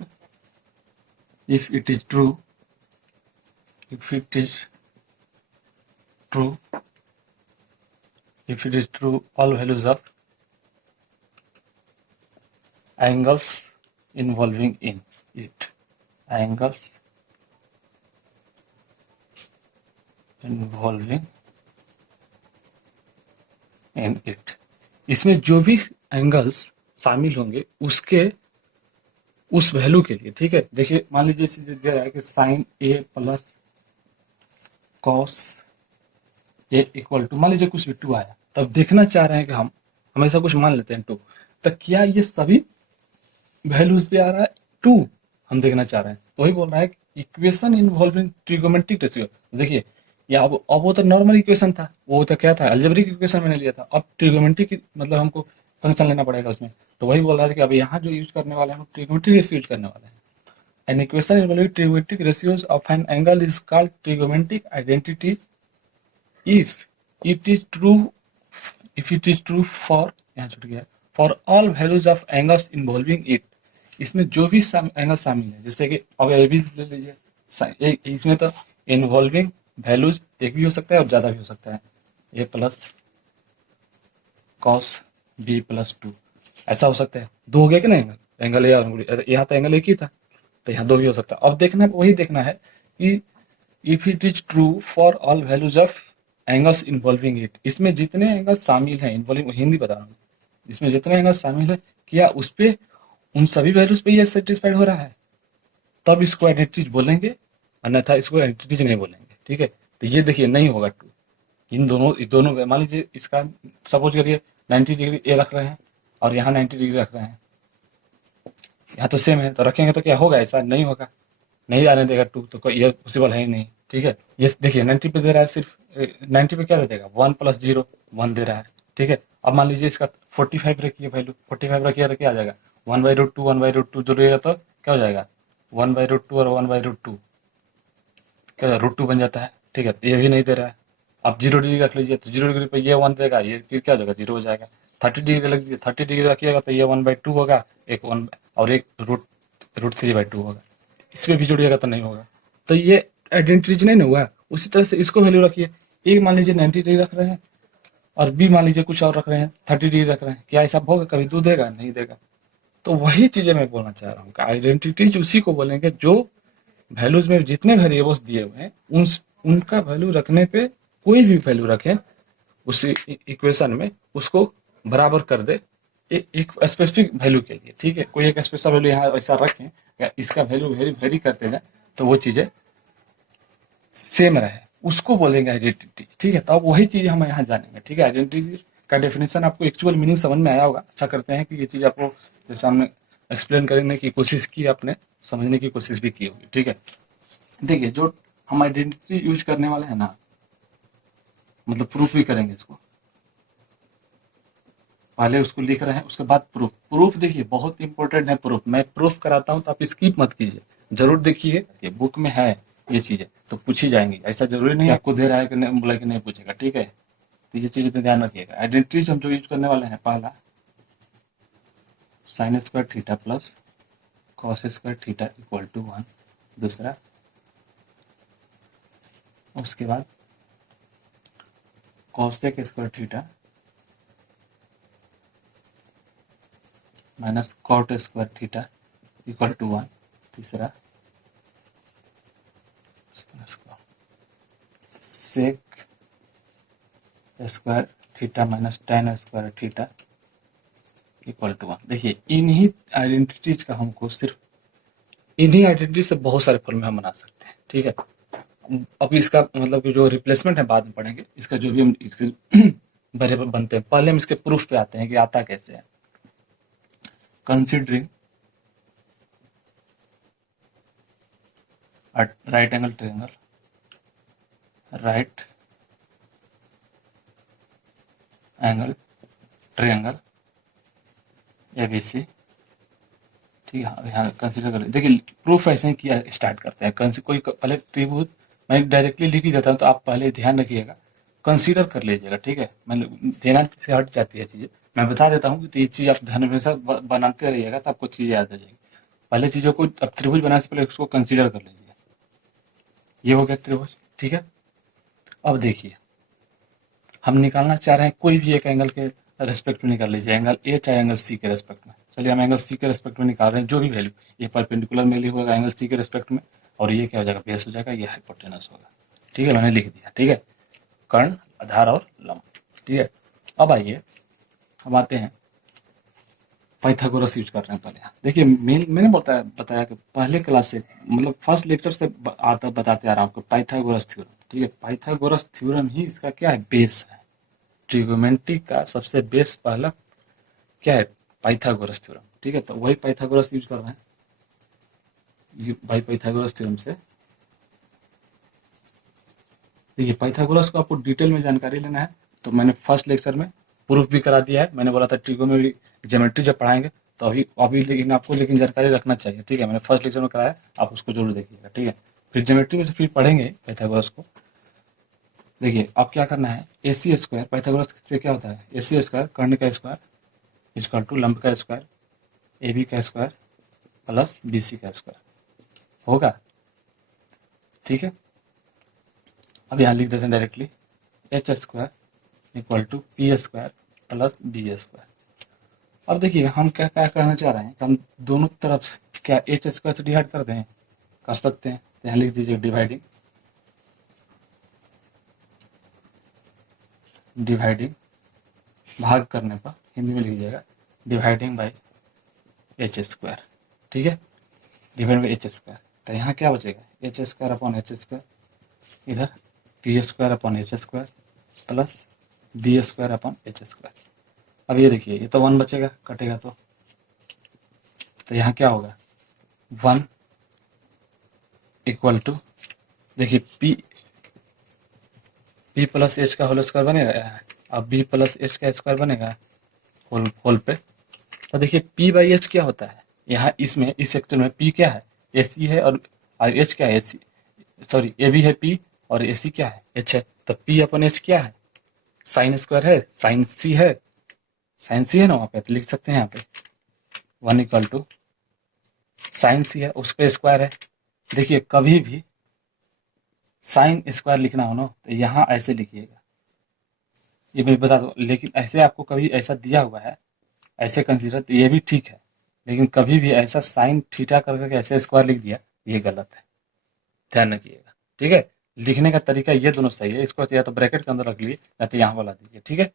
it is true, if it is true, if it is true, all values of angles involving in it, angles involving in it, इसमें जो भी angles शामिल होंगे उसके उस value के लिए, ठीक है। देखिए मान लीजिए दे रहा है कि sine A plus cos A equal to, मान लीजिए कुछ भी 2 आया, तब देखना चाह रहे हैं कि हम हमेशा कुछ मान लेते हैं 2, तो क्या ये सभी वैल्यूज पे आ रहा है 2, हम देखना चाह रहे हैं। वही बोल रहा है इक्वेशन इन्वॉल्विंग ट्रिगोमेट्रिक रेशियो। देखिए या अब वो तो नॉर्मल इक्वेशन था, वो तो क्या था, अलजेब्रिक इक्वेशन मैंने लिया था, अब ट्रिगोमेट्रिक मतलब हमको फंक्शन लेना पड़ेगा उसमें। तो वही बोल रहा है कि अब यहाँ जो यूज करने वाले हैं ट्रिगोमेट्रिक रेशियो यूज करने वाले हैं। An equation involving trigonometric ratios of an angle is called trigonometric identities if it is true for, यहाँ छूट गया, for all values of angles involving it, इसमें जो भी एंगल शामिल है, जैसे कि अब ए भी ले लीजिए, इसमें तो इन्वॉल्विंग वैल्यूज एक भी हो सकता है और ज्यादा भी हो सकता है, ए प्लस कॉस बी प्लस 2 ऐसा हो सकता है। 2 हो गया कि नहीं एंगल, यहाँ तो एंगल एक ही था, तो यहाँ 2 भी हो सकता है। अब देखना वही देखना है कि if it is true for all values of angles involving it, इसमें जितने एंगल शामिल हैं, इन्वॉल्विंग हिंदी बता रहा हूँ, इसमें जितने एंगल शामिल है क्या उस पे उन सभी वैल्यूज पे ये सेटिस्फाइड हो रहा है, तब इसको आइडेंटिटीज बोलेंगे, अन्यथा इसको आइडेंटिटीज नहीं बोलेंगे, ठीक है। तो ये देखिए नहीं होगा 2, इन दोनों मान लीजिए इसका सपोज करिए 90 डिग्री ए रख रहे हैं और यहाँ 90 डिग्री रख रहे हैं, यहाँ तो सेम है, तो रखेंगे तो क्या होगा? ऐसा नहीं होगा, नहीं आने देगा 2, तो कोई ये पॉसिबल है ही नहीं, ठीक है। ये देखिए 90 पे दे रहा है, सिर्फ 90 पे क्या दे देगा? 1 + 0 1 दे रहा है, ठीक है। अब मान लीजिए इसका 45 रखिए, वैल्यू 45 रखिए तो क्या आ जाएगा? 1/√2 1/√2 जो रहेगा तो क्या हो जाएगा? 1/√2 और 1/√2 क्या √2 बन जाता है, ठीक है। ये भी नहीं दे रहा है। आप 0 डिग्री रख लीजिए तो 0 डिग्री पे ये 1 देगा, ये फिर क्या हो जाएगा? 0 हो जाएगा। 30 डिग्री लग लीजिए, 30 डिग्री रखिएगा तो ये 1/2 होगा, एक 1 और एक √3/2 होगा, इसमें भी जोड़िएगा तो नहीं होगा। तो ये आइडेंटिटीज नहीं ना हुआ। उसी तरह से इसको वैल्यू रखिए, ए मान लीजिए 90 डिग्री रख रहे हैं और बी मान लीजिए कुछ और रख रहे हैं, 30 डिग्री रख रहे हैं, क्या ऐसा होगा? कभी 2 देगा? नहीं देगा। तो वही चीजें मैं बोलना चाह रहा हूँ, आइडेंटिटीज उसी को बोलेंगे जो वैल्यूज में जितने वेरिएबल्स दिए हुए हैं उनका वैल्यू रखने पे कोई भी वैल्यू रखें उसी इक्वेशन में, उसको बराबर कर दे एक स्पेसिफिक वैल्यू के लिए, ठीक है। कोई एक स्पेशल वैल्यू यहाँ ऐसा रखें या इसका वैल्यू वेरी करते जाए तो वो चीजें सेम रहे, उसको बोलेंगे आइडेंटिटी। ठीक है, तो अब वही चीज हम यहाँ जानेंगे। ठीक है, आइडेंटिटी का डेफिनेशन आपको एक्चुअल मीनिंग समझ में आया होगा, आशा करते हैं कि ये चीज आपको जैसे हमने एक्सप्लेन करने की कोशिश की, आपने समझने की कोशिश भी की होगी। ठीक है, देखिए जो हम आइडेंटिटी यूज करने वाले हैं ना, मतलब प्रूफ भी करेंगे इसको, पहले उसको लिख रहे हैं, उसके बाद प्रूफ। प्रूफ देखिए बहुत इंपॉर्टेंट है प्रूफ। मैं प्रूफ कराता हूँ तो आप स्किप मत कीजिए, जरूर देखिए, ये बुक में है ये चीजें, तो पूछी जाएंगी। ऐसा जरूरी नहीं आपको दे रहा है कि नहीं, बोला कि नहीं पूछेगा। ठीक है, तो ये चीजें तो ध्यान रखिएगा। आइडेंटिटी हम जो यूज करने वाले हैं, पहला sine square theta plus cos square theta equal to 1, दूसरा उसके बाद cosec square theta minus cot square theta equal to 1, तीसरा sec square theta minus tan square theta equal to 1। देखिए इन्हीं आइडेंटिटीज का हमको सिर्फ इन्हीं आइडेंटिटी से बहुत सारे फॉर्मूले हम बना सकते हैं। ठीक है, अभी इसका मतलब कि जो रिप्लेसमेंट है बाद में पढ़ेंगे, इसका जो भी हम इसके वेरिएबल बनते हैं, पहले हम इसके प्रूफ पे आते हैं कि आता कैसे है। Considering right angle triangle, right angle triangle ABC। ठीक है, यहाँ कंसिडर कर, देखिए प्रूफ ऐसे ही किया स्टार्ट करते हैं। कोई पहले त्रिभुज मैं डायरेक्टली लिख ही देता हूँ, तो आप पहले ध्यान रखिएगा, कंसीडर कर लीजिएगा। ठीक है, मैंने ध्यान से हट जाती है चीजें, मैं बता देता हूँ तो ये चीज आप ध्यान में बनाते रहिएगा, तो आपको चीजें याद आ जाएगी। पहले चीजों को अब त्रिभुज बनाने से पहले उसको कंसीडर कर लीजिए। ये हो गया त्रिभुज। ठीक है, अब देखिए हम निकालना चाह रहे हैं कोई भी एक एंगल के रेस्पेक्ट में निकाल लीजिए, एंगल ए चाहे एंगल सी के रेस्पेक्ट में। चलिए हम एंगल सी के रेस्पेक्ट में निकाल रहे हैं, जो भी वैल्यू, ये परपेंडिकुलर में होगा एंगल सी के रेस्पेक्ट में, और ये क्या हो जाएगा, बेस हो जाएगा, ये हाइपोटेनस होगा। ठीक है, मैंने लिख दिया। ठीक है, कर्ण, आधार और लंब। ठीक है, अब आइए हम आते हैं पाइथागोरस यूज कर रहे हैं पहले। देखिए मैंने बताया कि पहले क्लास से, मतलब फर्स्ट लेक्चर से बताते आ रहा हूँ आपको पाइथागोरस थ्योरम। ठीक है, पाइथागोरस थ्योरम ही इसका क्या है, बेस है। ट्रिगोमेट्री का सबसे बेस पहला क्या है, पाइथागोरस थ्योरम। ठीक है, तो वही पाइथागोरस यूज कर रहे हैं भाई पाइथागोरस थ्योरम से। देखिए पाइथागोरस को आपको डिटेल में जानकारी लेना है, तो मैंने फर्स्ट लेक्चर में प्रूफ भी करा दिया है। मैंने बोला था ट्रिगोनोमेट्री ज्योमेट्री जब पढ़ाएंगे तो अभी लेकिन आपको जानकारी रखना चाहिए। ठीक है, मैंने फर्स्ट लेक्चर में कराया, आप उसको जरूर देखिएगा। ठीक है, फिर ज्योमेट्री में फिर पढ़ेंगे पाइथागोरस को। देखिए अब क्या करना है, AC स्क्वायर, पाइथागोरस से क्या होता है, AC स्क्वायर कर्ण का स्क्वायर इक्वल टू लंब का स्क्वायर AB का स्क्वायर प्लस BC का स्क्वायर होगा। ठीक है, अब यहाँ लिख देते हैं directly, H square equal to P square plus B square. अब देखिए हम क्या क्या कहना चाह रहे हैं, हम दोनों तरफ क्या H स्क्वायर से डिवाइड कर दें, कर सकते हैं। तो यहाँ लिख दीजिए डिवाइडिंग, डिवाइडिंग भाग करने पर हिंदी में लिख जाएगा डिवाइडिंग बाई H स्क्वायर। ठीक है, डिवाइड बाई H स्क्वायर, तो यहाँ क्या बचेगा, H square upon H square, इधर P square upon H square plus B square upon H square. अब ये देखिए ये तो 1 बचेगा, कटेगा तो यहाँ क्या होगा, 1 इक्वल टू, देखिए P प्लस H का होल स्क्वायर बनेगा, अब B प्लस H का स्क्वायर बनेगा होल पे। तो देखिए P बाई H क्या होता है, यहाँ इसमें इस सेक्शन में P क्या है, AC है, और H क्या है, AC सॉरी AB है P और AC क्या है, H है। तो P अपन H क्या है, साइन स्क्वायर है, साइन C है, साइन C है ना वहाँ पे, तो लिख सकते हैं यहाँ पे 1 इक्वल टू साइन C है, उस पर स्क्वायर है। देखिए कभी भी साइन स्क्वायर लिखना हो ना, तो यहाँ ऐसे लिखिएगा, ये मैं बता दूँ, लेकिन ऐसे आपको कभी ऐसा दिया हुआ है ऐसे कंसीडर, तो ये भी ठीक है, लेकिन कभी भी ऐसा साइन थीटा करके ऐसे स्क्वायर लिख दिया, ये गलत है, ध्यान रखिएगा। ठीक है, लिखने का तरीका ये दोनों सही है, इसको या तो ब्रैकेट के अंदर रख लीजिए या तो यहाँ वाला दीजिए। ठीक है,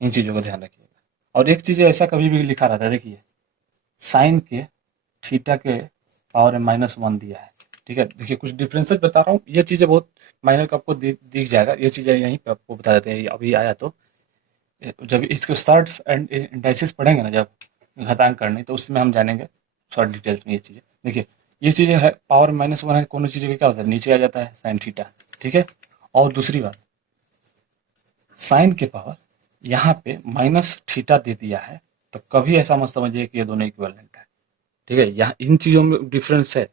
इन चीज़ों का ध्यान रखिएगा। और एक चीज़ ऐसा कभी भी लिखा रहता है, देखिए साइन के थीटा के पावर में -1 दिया है, ठीक है, देखिए कुछ डिफरेंसेस बता रहा हूँ, ये चीज़ें बहुत माइनर का आपको दिख जाएगा, ये चीज़ें यहीं पे आपको बता देते हैं, अभी आया तो जब इसको स्टार्ट्स एंड इंडाइसिस पढ़ेंगे ना जब घातांक करनी, तो उसमें हम जानेंगे शॉर्ट डिटेल्स में ये चीज़ें। देखिए ये चीज़ें है, पावर -1 है, कोनो चीज़ का क्या होता है, नीचे आ जाता है साइन थीटा, ठीक है। और दूसरी बात, साइन के पावर यहाँ पे माइनस थीटा दे दिया है, तो कभी ऐसा मत समझिए कि ये दोनों इक्विवेलेंट है, ठीक है। यहाँ इन चीज़ों में डिफरेंस है,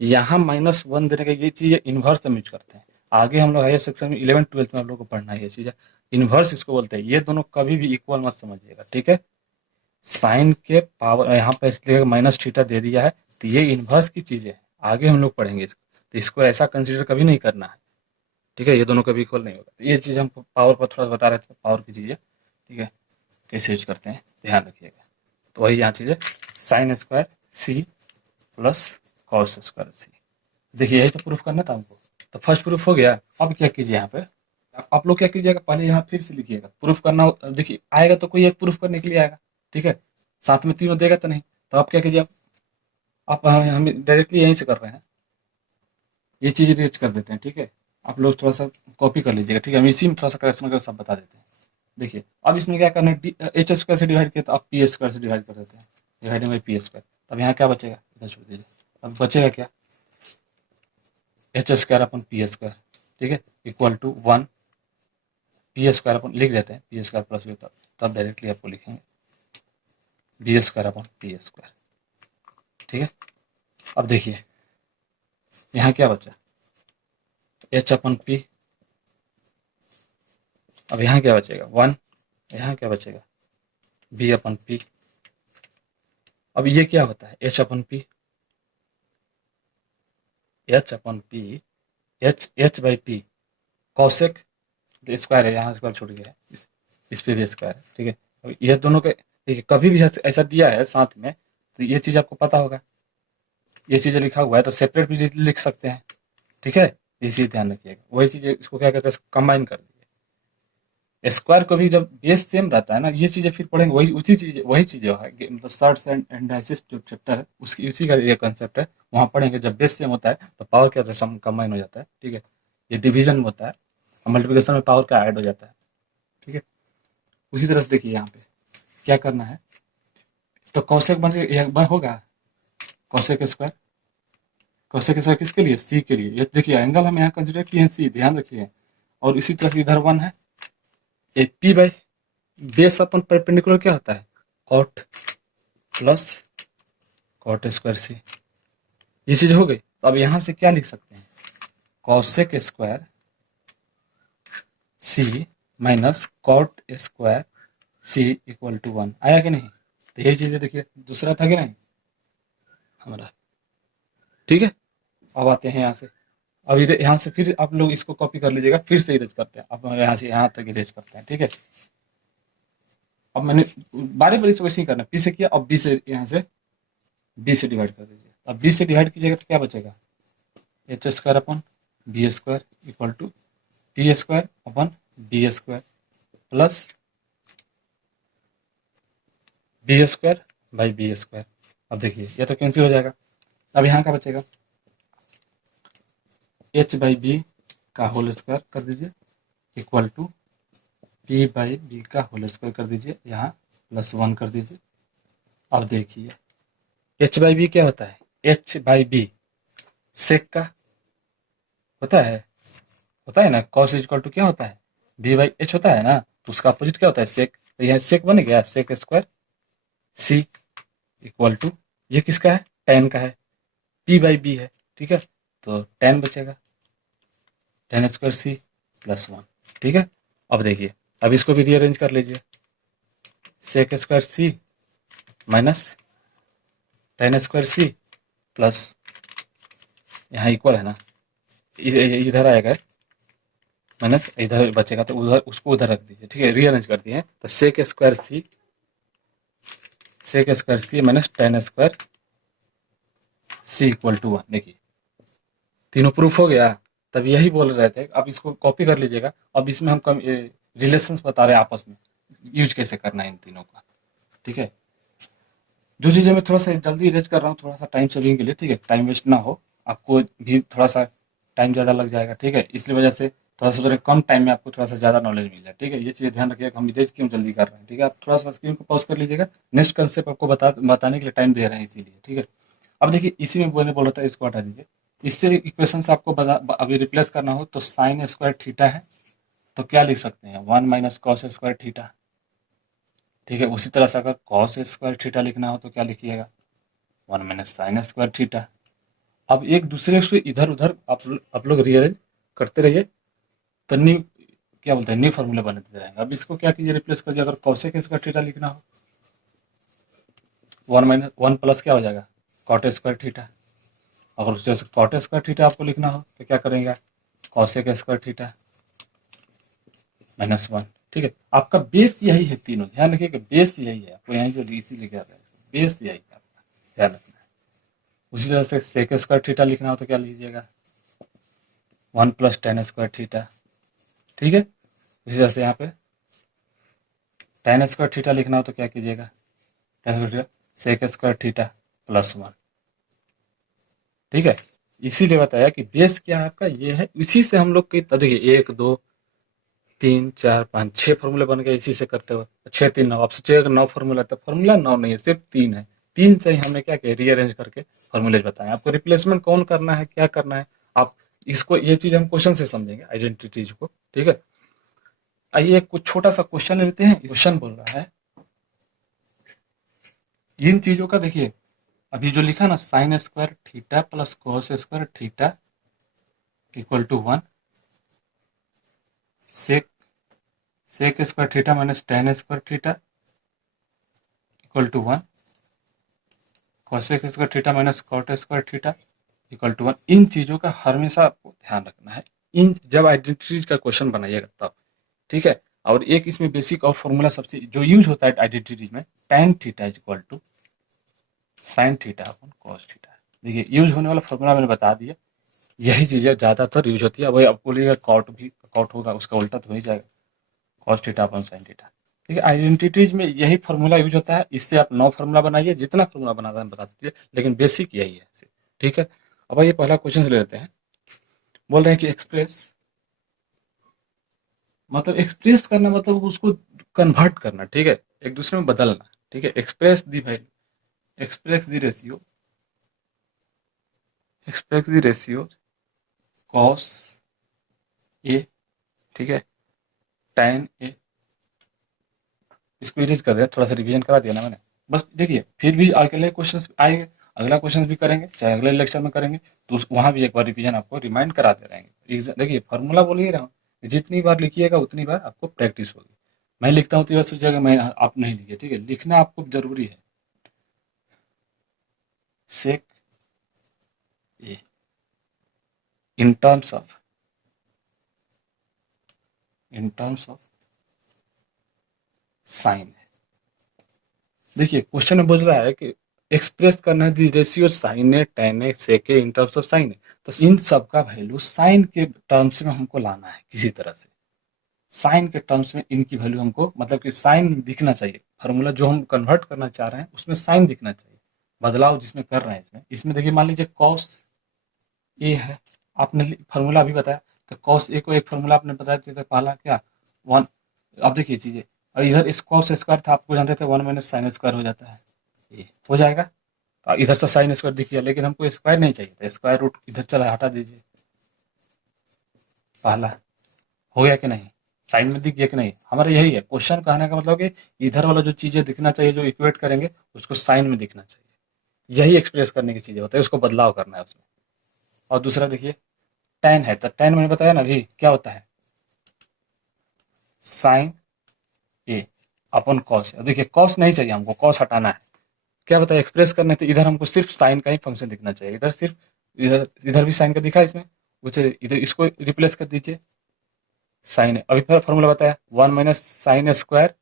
यहाँ -1 देने का ये चीज़ इन्वर्स हम यूज करते हैं, आगे हम लोग हायर सेक्शन में 11th-12th में हम लोग को पढ़ना है ये चीज़, इन्वर्स इसको बोलते हैं। ये दोनों कभी भी इक्वल मत समझिएगा, ठीक है। साइन के पावर यहाँ पे इसलिए -थीटा दे दिया है, तो ये इन्वर्स की चीज़ें है, आगे हम लोग पढ़ेंगे इसको, तो इसको ऐसा कंसिडर कभी नहीं करना है, ठीक है। ये दोनों कभी इक्वल नहीं होगा, तो ये चीज़ हम पावर पर थोड़ा बता रहे थे, पावर की चीज़ें, ठीक है, कैसे यूज करते हैं ध्यान रखिएगा। तो वही यहाँ चीज़ें, sine square C plus cos square C, देखिए यही तो प्रूफ करना था हमको। तो फर्स्ट प्रूफ हो गया। अब क्या कीजिए यहाँ पे, आप लोग क्या कीजिएगा, पहले यहाँ फिर से लिखिएगा, प्रूफ करना देखिए आएगा तो कोई एक प्रूफ करने के लिए आएगा, ठीक है, साथ में तीनों देगा तो नहीं। तो आप क्या कीजिए, आप हम डायरेक्टली यहीं से कर रहे हैं, ये चीज़ रीच कर देते हैं, ठीक है। आप लोग थोड़ा सा कॉपी कर लीजिएगा, ठीक है, हम इसी में थोड़ा सा करेक्शन कर सब बता देते हैं। देखिए अब इसमें क्या करना है, एच स्क्वायर से डिवाइड किया तो आप पी स्क्वायर से डिवाइड कर देते हैं, डिवाइडिंग बाई पी स्क्वायर। अब यहाँ क्या बचेगा, इधर छोड़ दीजिए, अब बचेगा क्या, H square upon P square, ठीक है, इक्वल टू 1 पी स्क्वायर अपन लिख देते हैं, पी स्क्वायर प्लस बी, तब डायरेक्टली आपको लिखेंगे B square upon P square, ठीक है। अब देखिए यहाँ क्या बचा, एच अपन पी, अब यहाँ क्या बचेगा 1, यहाँ क्या बचेगा बी अपन पी। अब ये क्या होता है, H upon P, H upon P, H by P cosec square है, यहाँ स्क्वायर छूट गया है, इस पे भी स्क्वायर है, ठीक है। अब ये दोनों के देखिए कभी भी ऐसा दिया है साथ में, तो ये चीज़ आपको पता होगा, ये चीज़ें लिखा हुआ है तो सेपरेट भी लिख सकते हैं, ठीक है। ये चीज़ ध्यान रखिएगा, वही चीज़ इसको क्या कहते हैं, कंबाइन कर दिए। स्क्वायर को भी जब बेस सेम रहता है ना, ये चीज़ें फिर पढ़ेंगे, वही उसी चीज़ वही चीज़ें है, मतलब सर्ट्स एंड एनालिसिस जो चैप्टर है उसकी उसी का ये कंसेप्ट है, वहाँ पढ़ेंगे। जब बेस सेम होता है तो पावर क्या होता है, कंबाइन हो जाता है, ठीक है। ये डिवीजन में होता है, मल्टीप्लिकेशन में पावर का ऐड हो जाता है, ठीक है। उसी तरह से देखिए यहाँ पे क्या करना है, तो कौशिक बन होगा, कौशिक स्क्वायर, कौशिक स्क्वायर किसके लिए, सी के लिए। ये देखिए एंगल हम यहाँ कंसिडर किए हैं सी, ध्यान रखिए। और इसी तरह से इधर 1 है, A P by base upon perpendicular क्या होता है, कॉट प्लस कॉट स्क्वायर सी, ये चीज हो गई। तो अब यहाँ से क्या लिख सकते हैं, cosec square C minus cot square C equal to 1, आया कि नहीं। तो यही चीज़ देखिए, दूसरा था कि नहीं हमारा, ठीक है। अब आते हैं यहाँ से, अब यहाँ से फिर आप लोग इसको कॉपी कर लीजिएगा, फिर से इरेज करते हैं, अब यहाँ से यहाँ तक इरेज करते हैं, ठीक है। अब मैंने बारी बारी से वैसे ही करना, पी से किया, अब बी से, यहाँ से बी से डिवाइड कर दीजिए। अब बी से डिवाइड कीजिएगा तो क्या बचेगा, H square upon B square equal to P square upon B square plus B square by B square. अब देखिए ये तो कैंसिल हो जाएगा, अब यहाँ का बचेगा एच बाई बी का होल स्क्वायर कर दीजिए equal to P by B का होल स्क्वायर कर दीजिए, यहाँ +1 कर दीजिए। अब देखिए एच बाई बी क्या होता है, एच बाई बी सेक का होता है ना, कॉस इक्वल टू क्या होता है, बी बाई एच होता है ना, तो उसका अपोजिट क्या होता है, सेक। तो यहाँ सेक बन गया, sec square C equal to, ये किसका है, टेन का है, पी बाई बी है, ठीक है। तो टेन बचेगा, टेन स्क्वायर सी +1, ठीक है। अब देखिए, अब इसको भी रीअरेंज कर लीजिए, sec square C minus tan square C plus, यहाँ इक्वल है ना, इधर आएगा माइनस, इधर बचेगा तो उधर, उसको उधर रख दीजिए, ठीक है, रीअरेंज कर दिए। तो sec square C minus tan square C equal to 1, देखिए तीनों प्रूफ हो गया। तब यही बोल रहे थे, अब इसको कॉपी कर लीजिएगा। अब इसमें हम रिलेशंस बता रहे हैं आपस में, यूज कैसे करना है इन तीनों का, ठीक है। जो चीज़ें मैं थोड़ा सा जल्दी इरेज कर रहा हूँ, थोड़ा सा टाइम सेविंग के लिए, ठीक है, टाइम वेस्ट ना हो, आपको भी थोड़ा सा टाइम ज़्यादा लग जाएगा, ठीक है। इसलिए वजह से थोड़ा सा थोड़ा कम टाइम में आपको थोड़ा सा ज़्यादा नॉलेज मिल जाए, ठीक है। ये चीज़ ध्यान रखिएगा, हम विदेश क्यों जल्दी कर रहे हैं, ठीक है। आप थोड़ा सा स्क्रीन को पॉज कर लीजिएगा, नेक्स्ट कंसेप्ट आपको बताने के लिए टाइम दे रहे हैं इसीलिए, ठीक है। अब देखिए इसी में बोल रहा था, इसको हटा दीजिए। इससे इक्वेशन से आपको अभी रिप्लेस करना हो तो साइन स्क्वायर थीटा है, तो क्या लिख सकते हैं, 1 माइनस कॉस स्क्वायर थीटा, ठीक है। उसी तरह से अगर कॉस स्क्वायर थीटा लिखना हो तो क्या लिखिएगा, 1 माइनस साइन स्क्वायर थीटा। अब एक दूसरे से इधर उधर आप लोग रिअरेंज करते रहिए, तो न्यू क्या बोलते हैं, न्यू फॉर्मूला बनते रहेंगे। अब इसको क्या कीजिए, रिप्लेस कर दिया, अगर कॉसेक स्क्वायर थीटा लिखना हो, 1 माइनस 1 प्लस क्या हो जाएगा, कॉट स्क्वायर थीटा। अगर उस जैसे कॉट स्क्वायर थीटा आपको लिखना हो तो क्या करेंगे, कॉसेक स्क्वायर थीटा माइनस 1, ठीक है। आपका बेस यही है, तीनों ध्यान रखिएगा, बेस यही है, आपको यहीं से इसी लिखा है, बेस यही है आपका, ध्यान रखना है। उसी तरह से सेक स्क्वायर थीटा लिखना हो तो क्या लीजिएगा, 1 प्लस टेन स्क्वायर थीटा, ठीक है। इसी तरह से यहाँ पे टेन स्क्वायर थीटा लिखना हो तो क्या कीजिएगा, सेक स्क्वायर थीटा प्लस 1, ठीक है। इसीलिए बताया कि बेस क्या है आपका, ये है। इसी से हम लोग की देखिए 1 2 3 4 5 6 फॉर्मूले बन गए इसी से करते हुए, 6 3 9। आप सोचिएगा 9 फॉर्मूला, तो फॉर्मूला 9 नहीं है, सिर्फ 3 है। 3 से ही हमने क्या किया, रीअरेंज करके फॉर्मूले बताए। आपको रिप्लेसमेंट कौन करना है, क्या करना है, आप इसको, ये चीज हम क्वेश्चन से समझेंगे, आइडेंटिटीज को, ठीक है। आइए कुछ छोटा सा क्वेश्चन लेते हैं। क्वेश्चन बोल रहा है इन चीजों का, देखिए अभी जो लिखा ना, sine square theta plus cos square theta equal to 1, sec sec square theta minus tan square theta equal to 1, cosec square theta minus cot square theta equal to 1। इन चीजों का हमेशा आपको ध्यान रखना है, इन जब आइडेंटिटीज का क्वेश्चन बनाइएगा तब, ठीक है। और एक इसमें बेसिक और फॉर्मूला सबसे जो यूज होता है आइडेंटिटीज में, tan theta is equal to sine theta upon cos theta. देखिए यूज होने वाला फॉर्मूला मैंने बता दिया, यही चीजें ज्यादातर यूज होती है। वही आपको बोलिएगा कॉट भी कॉट होगा, उसका उल्टा तो हो ही जाएगा, कॉस थीटा अपन साइन थीटा, ठीक है। आइडेंटिटीज में यही फॉर्मूला यूज होता है। इससे आप 9 फॉर्मूला बनाइए, जितना फॉर्मूला बनाना है बता दीजिए, लेकिन बेसिक यही है, ठीक है। अब ये पहला क्वेश्चन ले लेते हैं। बोल रहे हैं कि एक्सप्रेस, मतलब एक्सप्रेस करना मतलब उसको कन्वर्ट करना, ठीक है, एक दूसरे में बदलना, ठीक है। Express the value, express the ratio, express the ratio cos A, ठीक है, tan ए। इसको इरेज कर दिया, थोड़ा सा रिवीजन करा दिया ना मैंने, बस देखिए फिर भी अगले क्वेश्चन आएंगे, अगला क्वेश्चन भी करेंगे, चाहे अगले लेक्चर में करेंगे, तो वहां भी एक बार रिवीजन आपको रिमाइंड कराते रहेंगे। देखिए फॉर्मूला बोल ही रहा हूँ, जितनी बार लिखिएगा उतनी बार आपको प्रैक्टिस होगी। मैं लिखता हूँ तो सोचिएगा मैं, आप नहीं लिखिए, ठीक है, लिखना आपको जरूरी है। सेक ए इन टर्म्स ऑफ साइन है। देखिए क्वेश्चन में बोल रहा है कि एक्सप्रेस करना है दी रेशियो साइन है, टेन है, सेक है, इन टर्म्स ऑफ साइन है। तो इन सब का वैल्यू साइन के टर्म्स में हमको लाना है किसी तरह से। साइन के टर्म्स में इनकी वैल्यू हमको, मतलब कि साइन दिखना चाहिए, फार्मूला जो हम कन्वर्ट करना चाह रहे हैं उसमें साइन दिखना चाहिए, बदलाव जिसमें कर रहे हैं इसमें। इसमें देखिए मान लीजिए कॉस ए है, आपने फार्मूला अभी बताया, तो कॉस ए को एक फार्मूला आपने बताया था पहला क्या, 1। अब देखिए चीजें, और इधर इस कॉस स्क्वायर था, आपको जानते थे 1 माइनस साइन स्क्वायर हो जाता है, ये हो जाएगा। तो इधर से साइन स्क्वायर दिख गया, लेकिन हमको स्क्वायर नहीं चाहिए था, स्क्वायर रूट इधर चला, हटा दीजिए, पहला हो गया कि नहीं, साइन में दिख गया कि नहीं। हमारा यही है क्वेश्चन, कहने का मतलब कि इधर वाला जो चीजें दिखना चाहिए, जो इक्वेट करेंगे उसको साइन में दिखना चाहिए, यही एक्सप्रेस करने की चीजें होता है, उसको बदलाव करना है उसमें। और दूसरा देखिए टेन है, तो टेन मैंने बताया ना अभी क्या होता है, साइन ए अपन कॉस। अब देखिए कॉस नहीं चाहिए हमको, कॉस हटाना है, क्या बताया एक्सप्रेस करने, तो इधर हमको सिर्फ साइन का ही फंक्शन दिखना चाहिए, इधर सिर्फ, इधर भी साइन का दिखा है इसमें, उसे इधर इसको रिप्लेस कर दीजिए, साइन। अभी फिर फॉर्मूला बताया 1 माइनस साइन स्क्वायर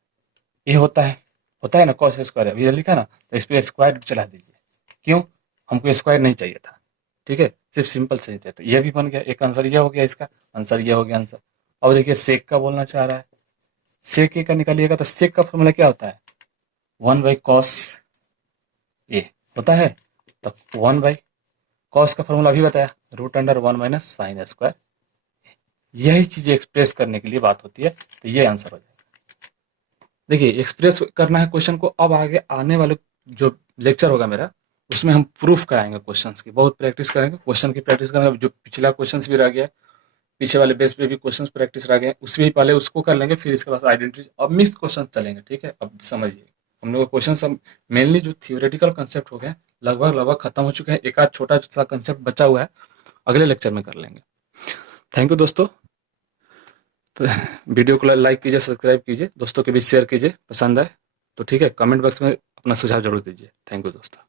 ये होता है ना कॉस स्क्वायर, अभी इधर लिखा ना, तो इस पर स्क्वायर चला दीजिए। क्यों, हमको स्क्वायर नहीं चाहिए था, ठीक है, सिर्फ सिंपल से चाहिए। तो ये भी बन गया, एक आंसर ये हो गया, इसका आंसर ये हो गया आंसर। अब देखिए सेक का बोलना चाह रहा है, सेक ए का निकालिएगा, तो सेक का फॉर्मूला क्या होता है, 1 बाई कॉस ए होता है, तो 1 बाई कॉस का फॉर्मूला अभी बताया, √अंडर 1 माइनस साइन स्क्वायर। यही चीज एक्सप्रेस करने के लिए बात होती है, तो ये आंसर हो जाएगा। देखिए एक्सप्रेस करना है क्वेश्चन को, अब आगे आने वाले जो लेक्चर होगा मेरा, उसमें हम प्रूफ कराएंगे क्वेश्चंस की, बहुत प्रैक्टिस करेंगे, क्वेश्चन की प्रैक्टिस करेंगे। जो पिछला क्वेश्चंस भी रह गया, पीछे वाले बेस पे भी क्वेश्चंस प्रैक्टिस रह गए, उसमें भी पहले उसको कर लेंगे, फिर इसके बाद आइडेंटिटी, अब मिक्स क्वेश्चन चलेंगे। ठीक है, अब समझिए हम लोग क्वेश्चन सब मेनली जो थियोरेटिकल कंसेप्ट हो गए लगभग लगभग खत्म हो चुके हैं, एक आध छोटा सा कंसेप्ट बचा हुआ है, अगले लेक्चर में कर लेंगे। थैंक यू दोस्तों। तो वीडियो को लाइक कीजिए, सब्सक्राइब कीजिए, दोस्तों के बीच शेयर कीजिए, पसंद आए तो ठीक है, कमेंट बॉक्स में अपना सुझाव जरूर दीजिए। थैंक यू दोस्तों।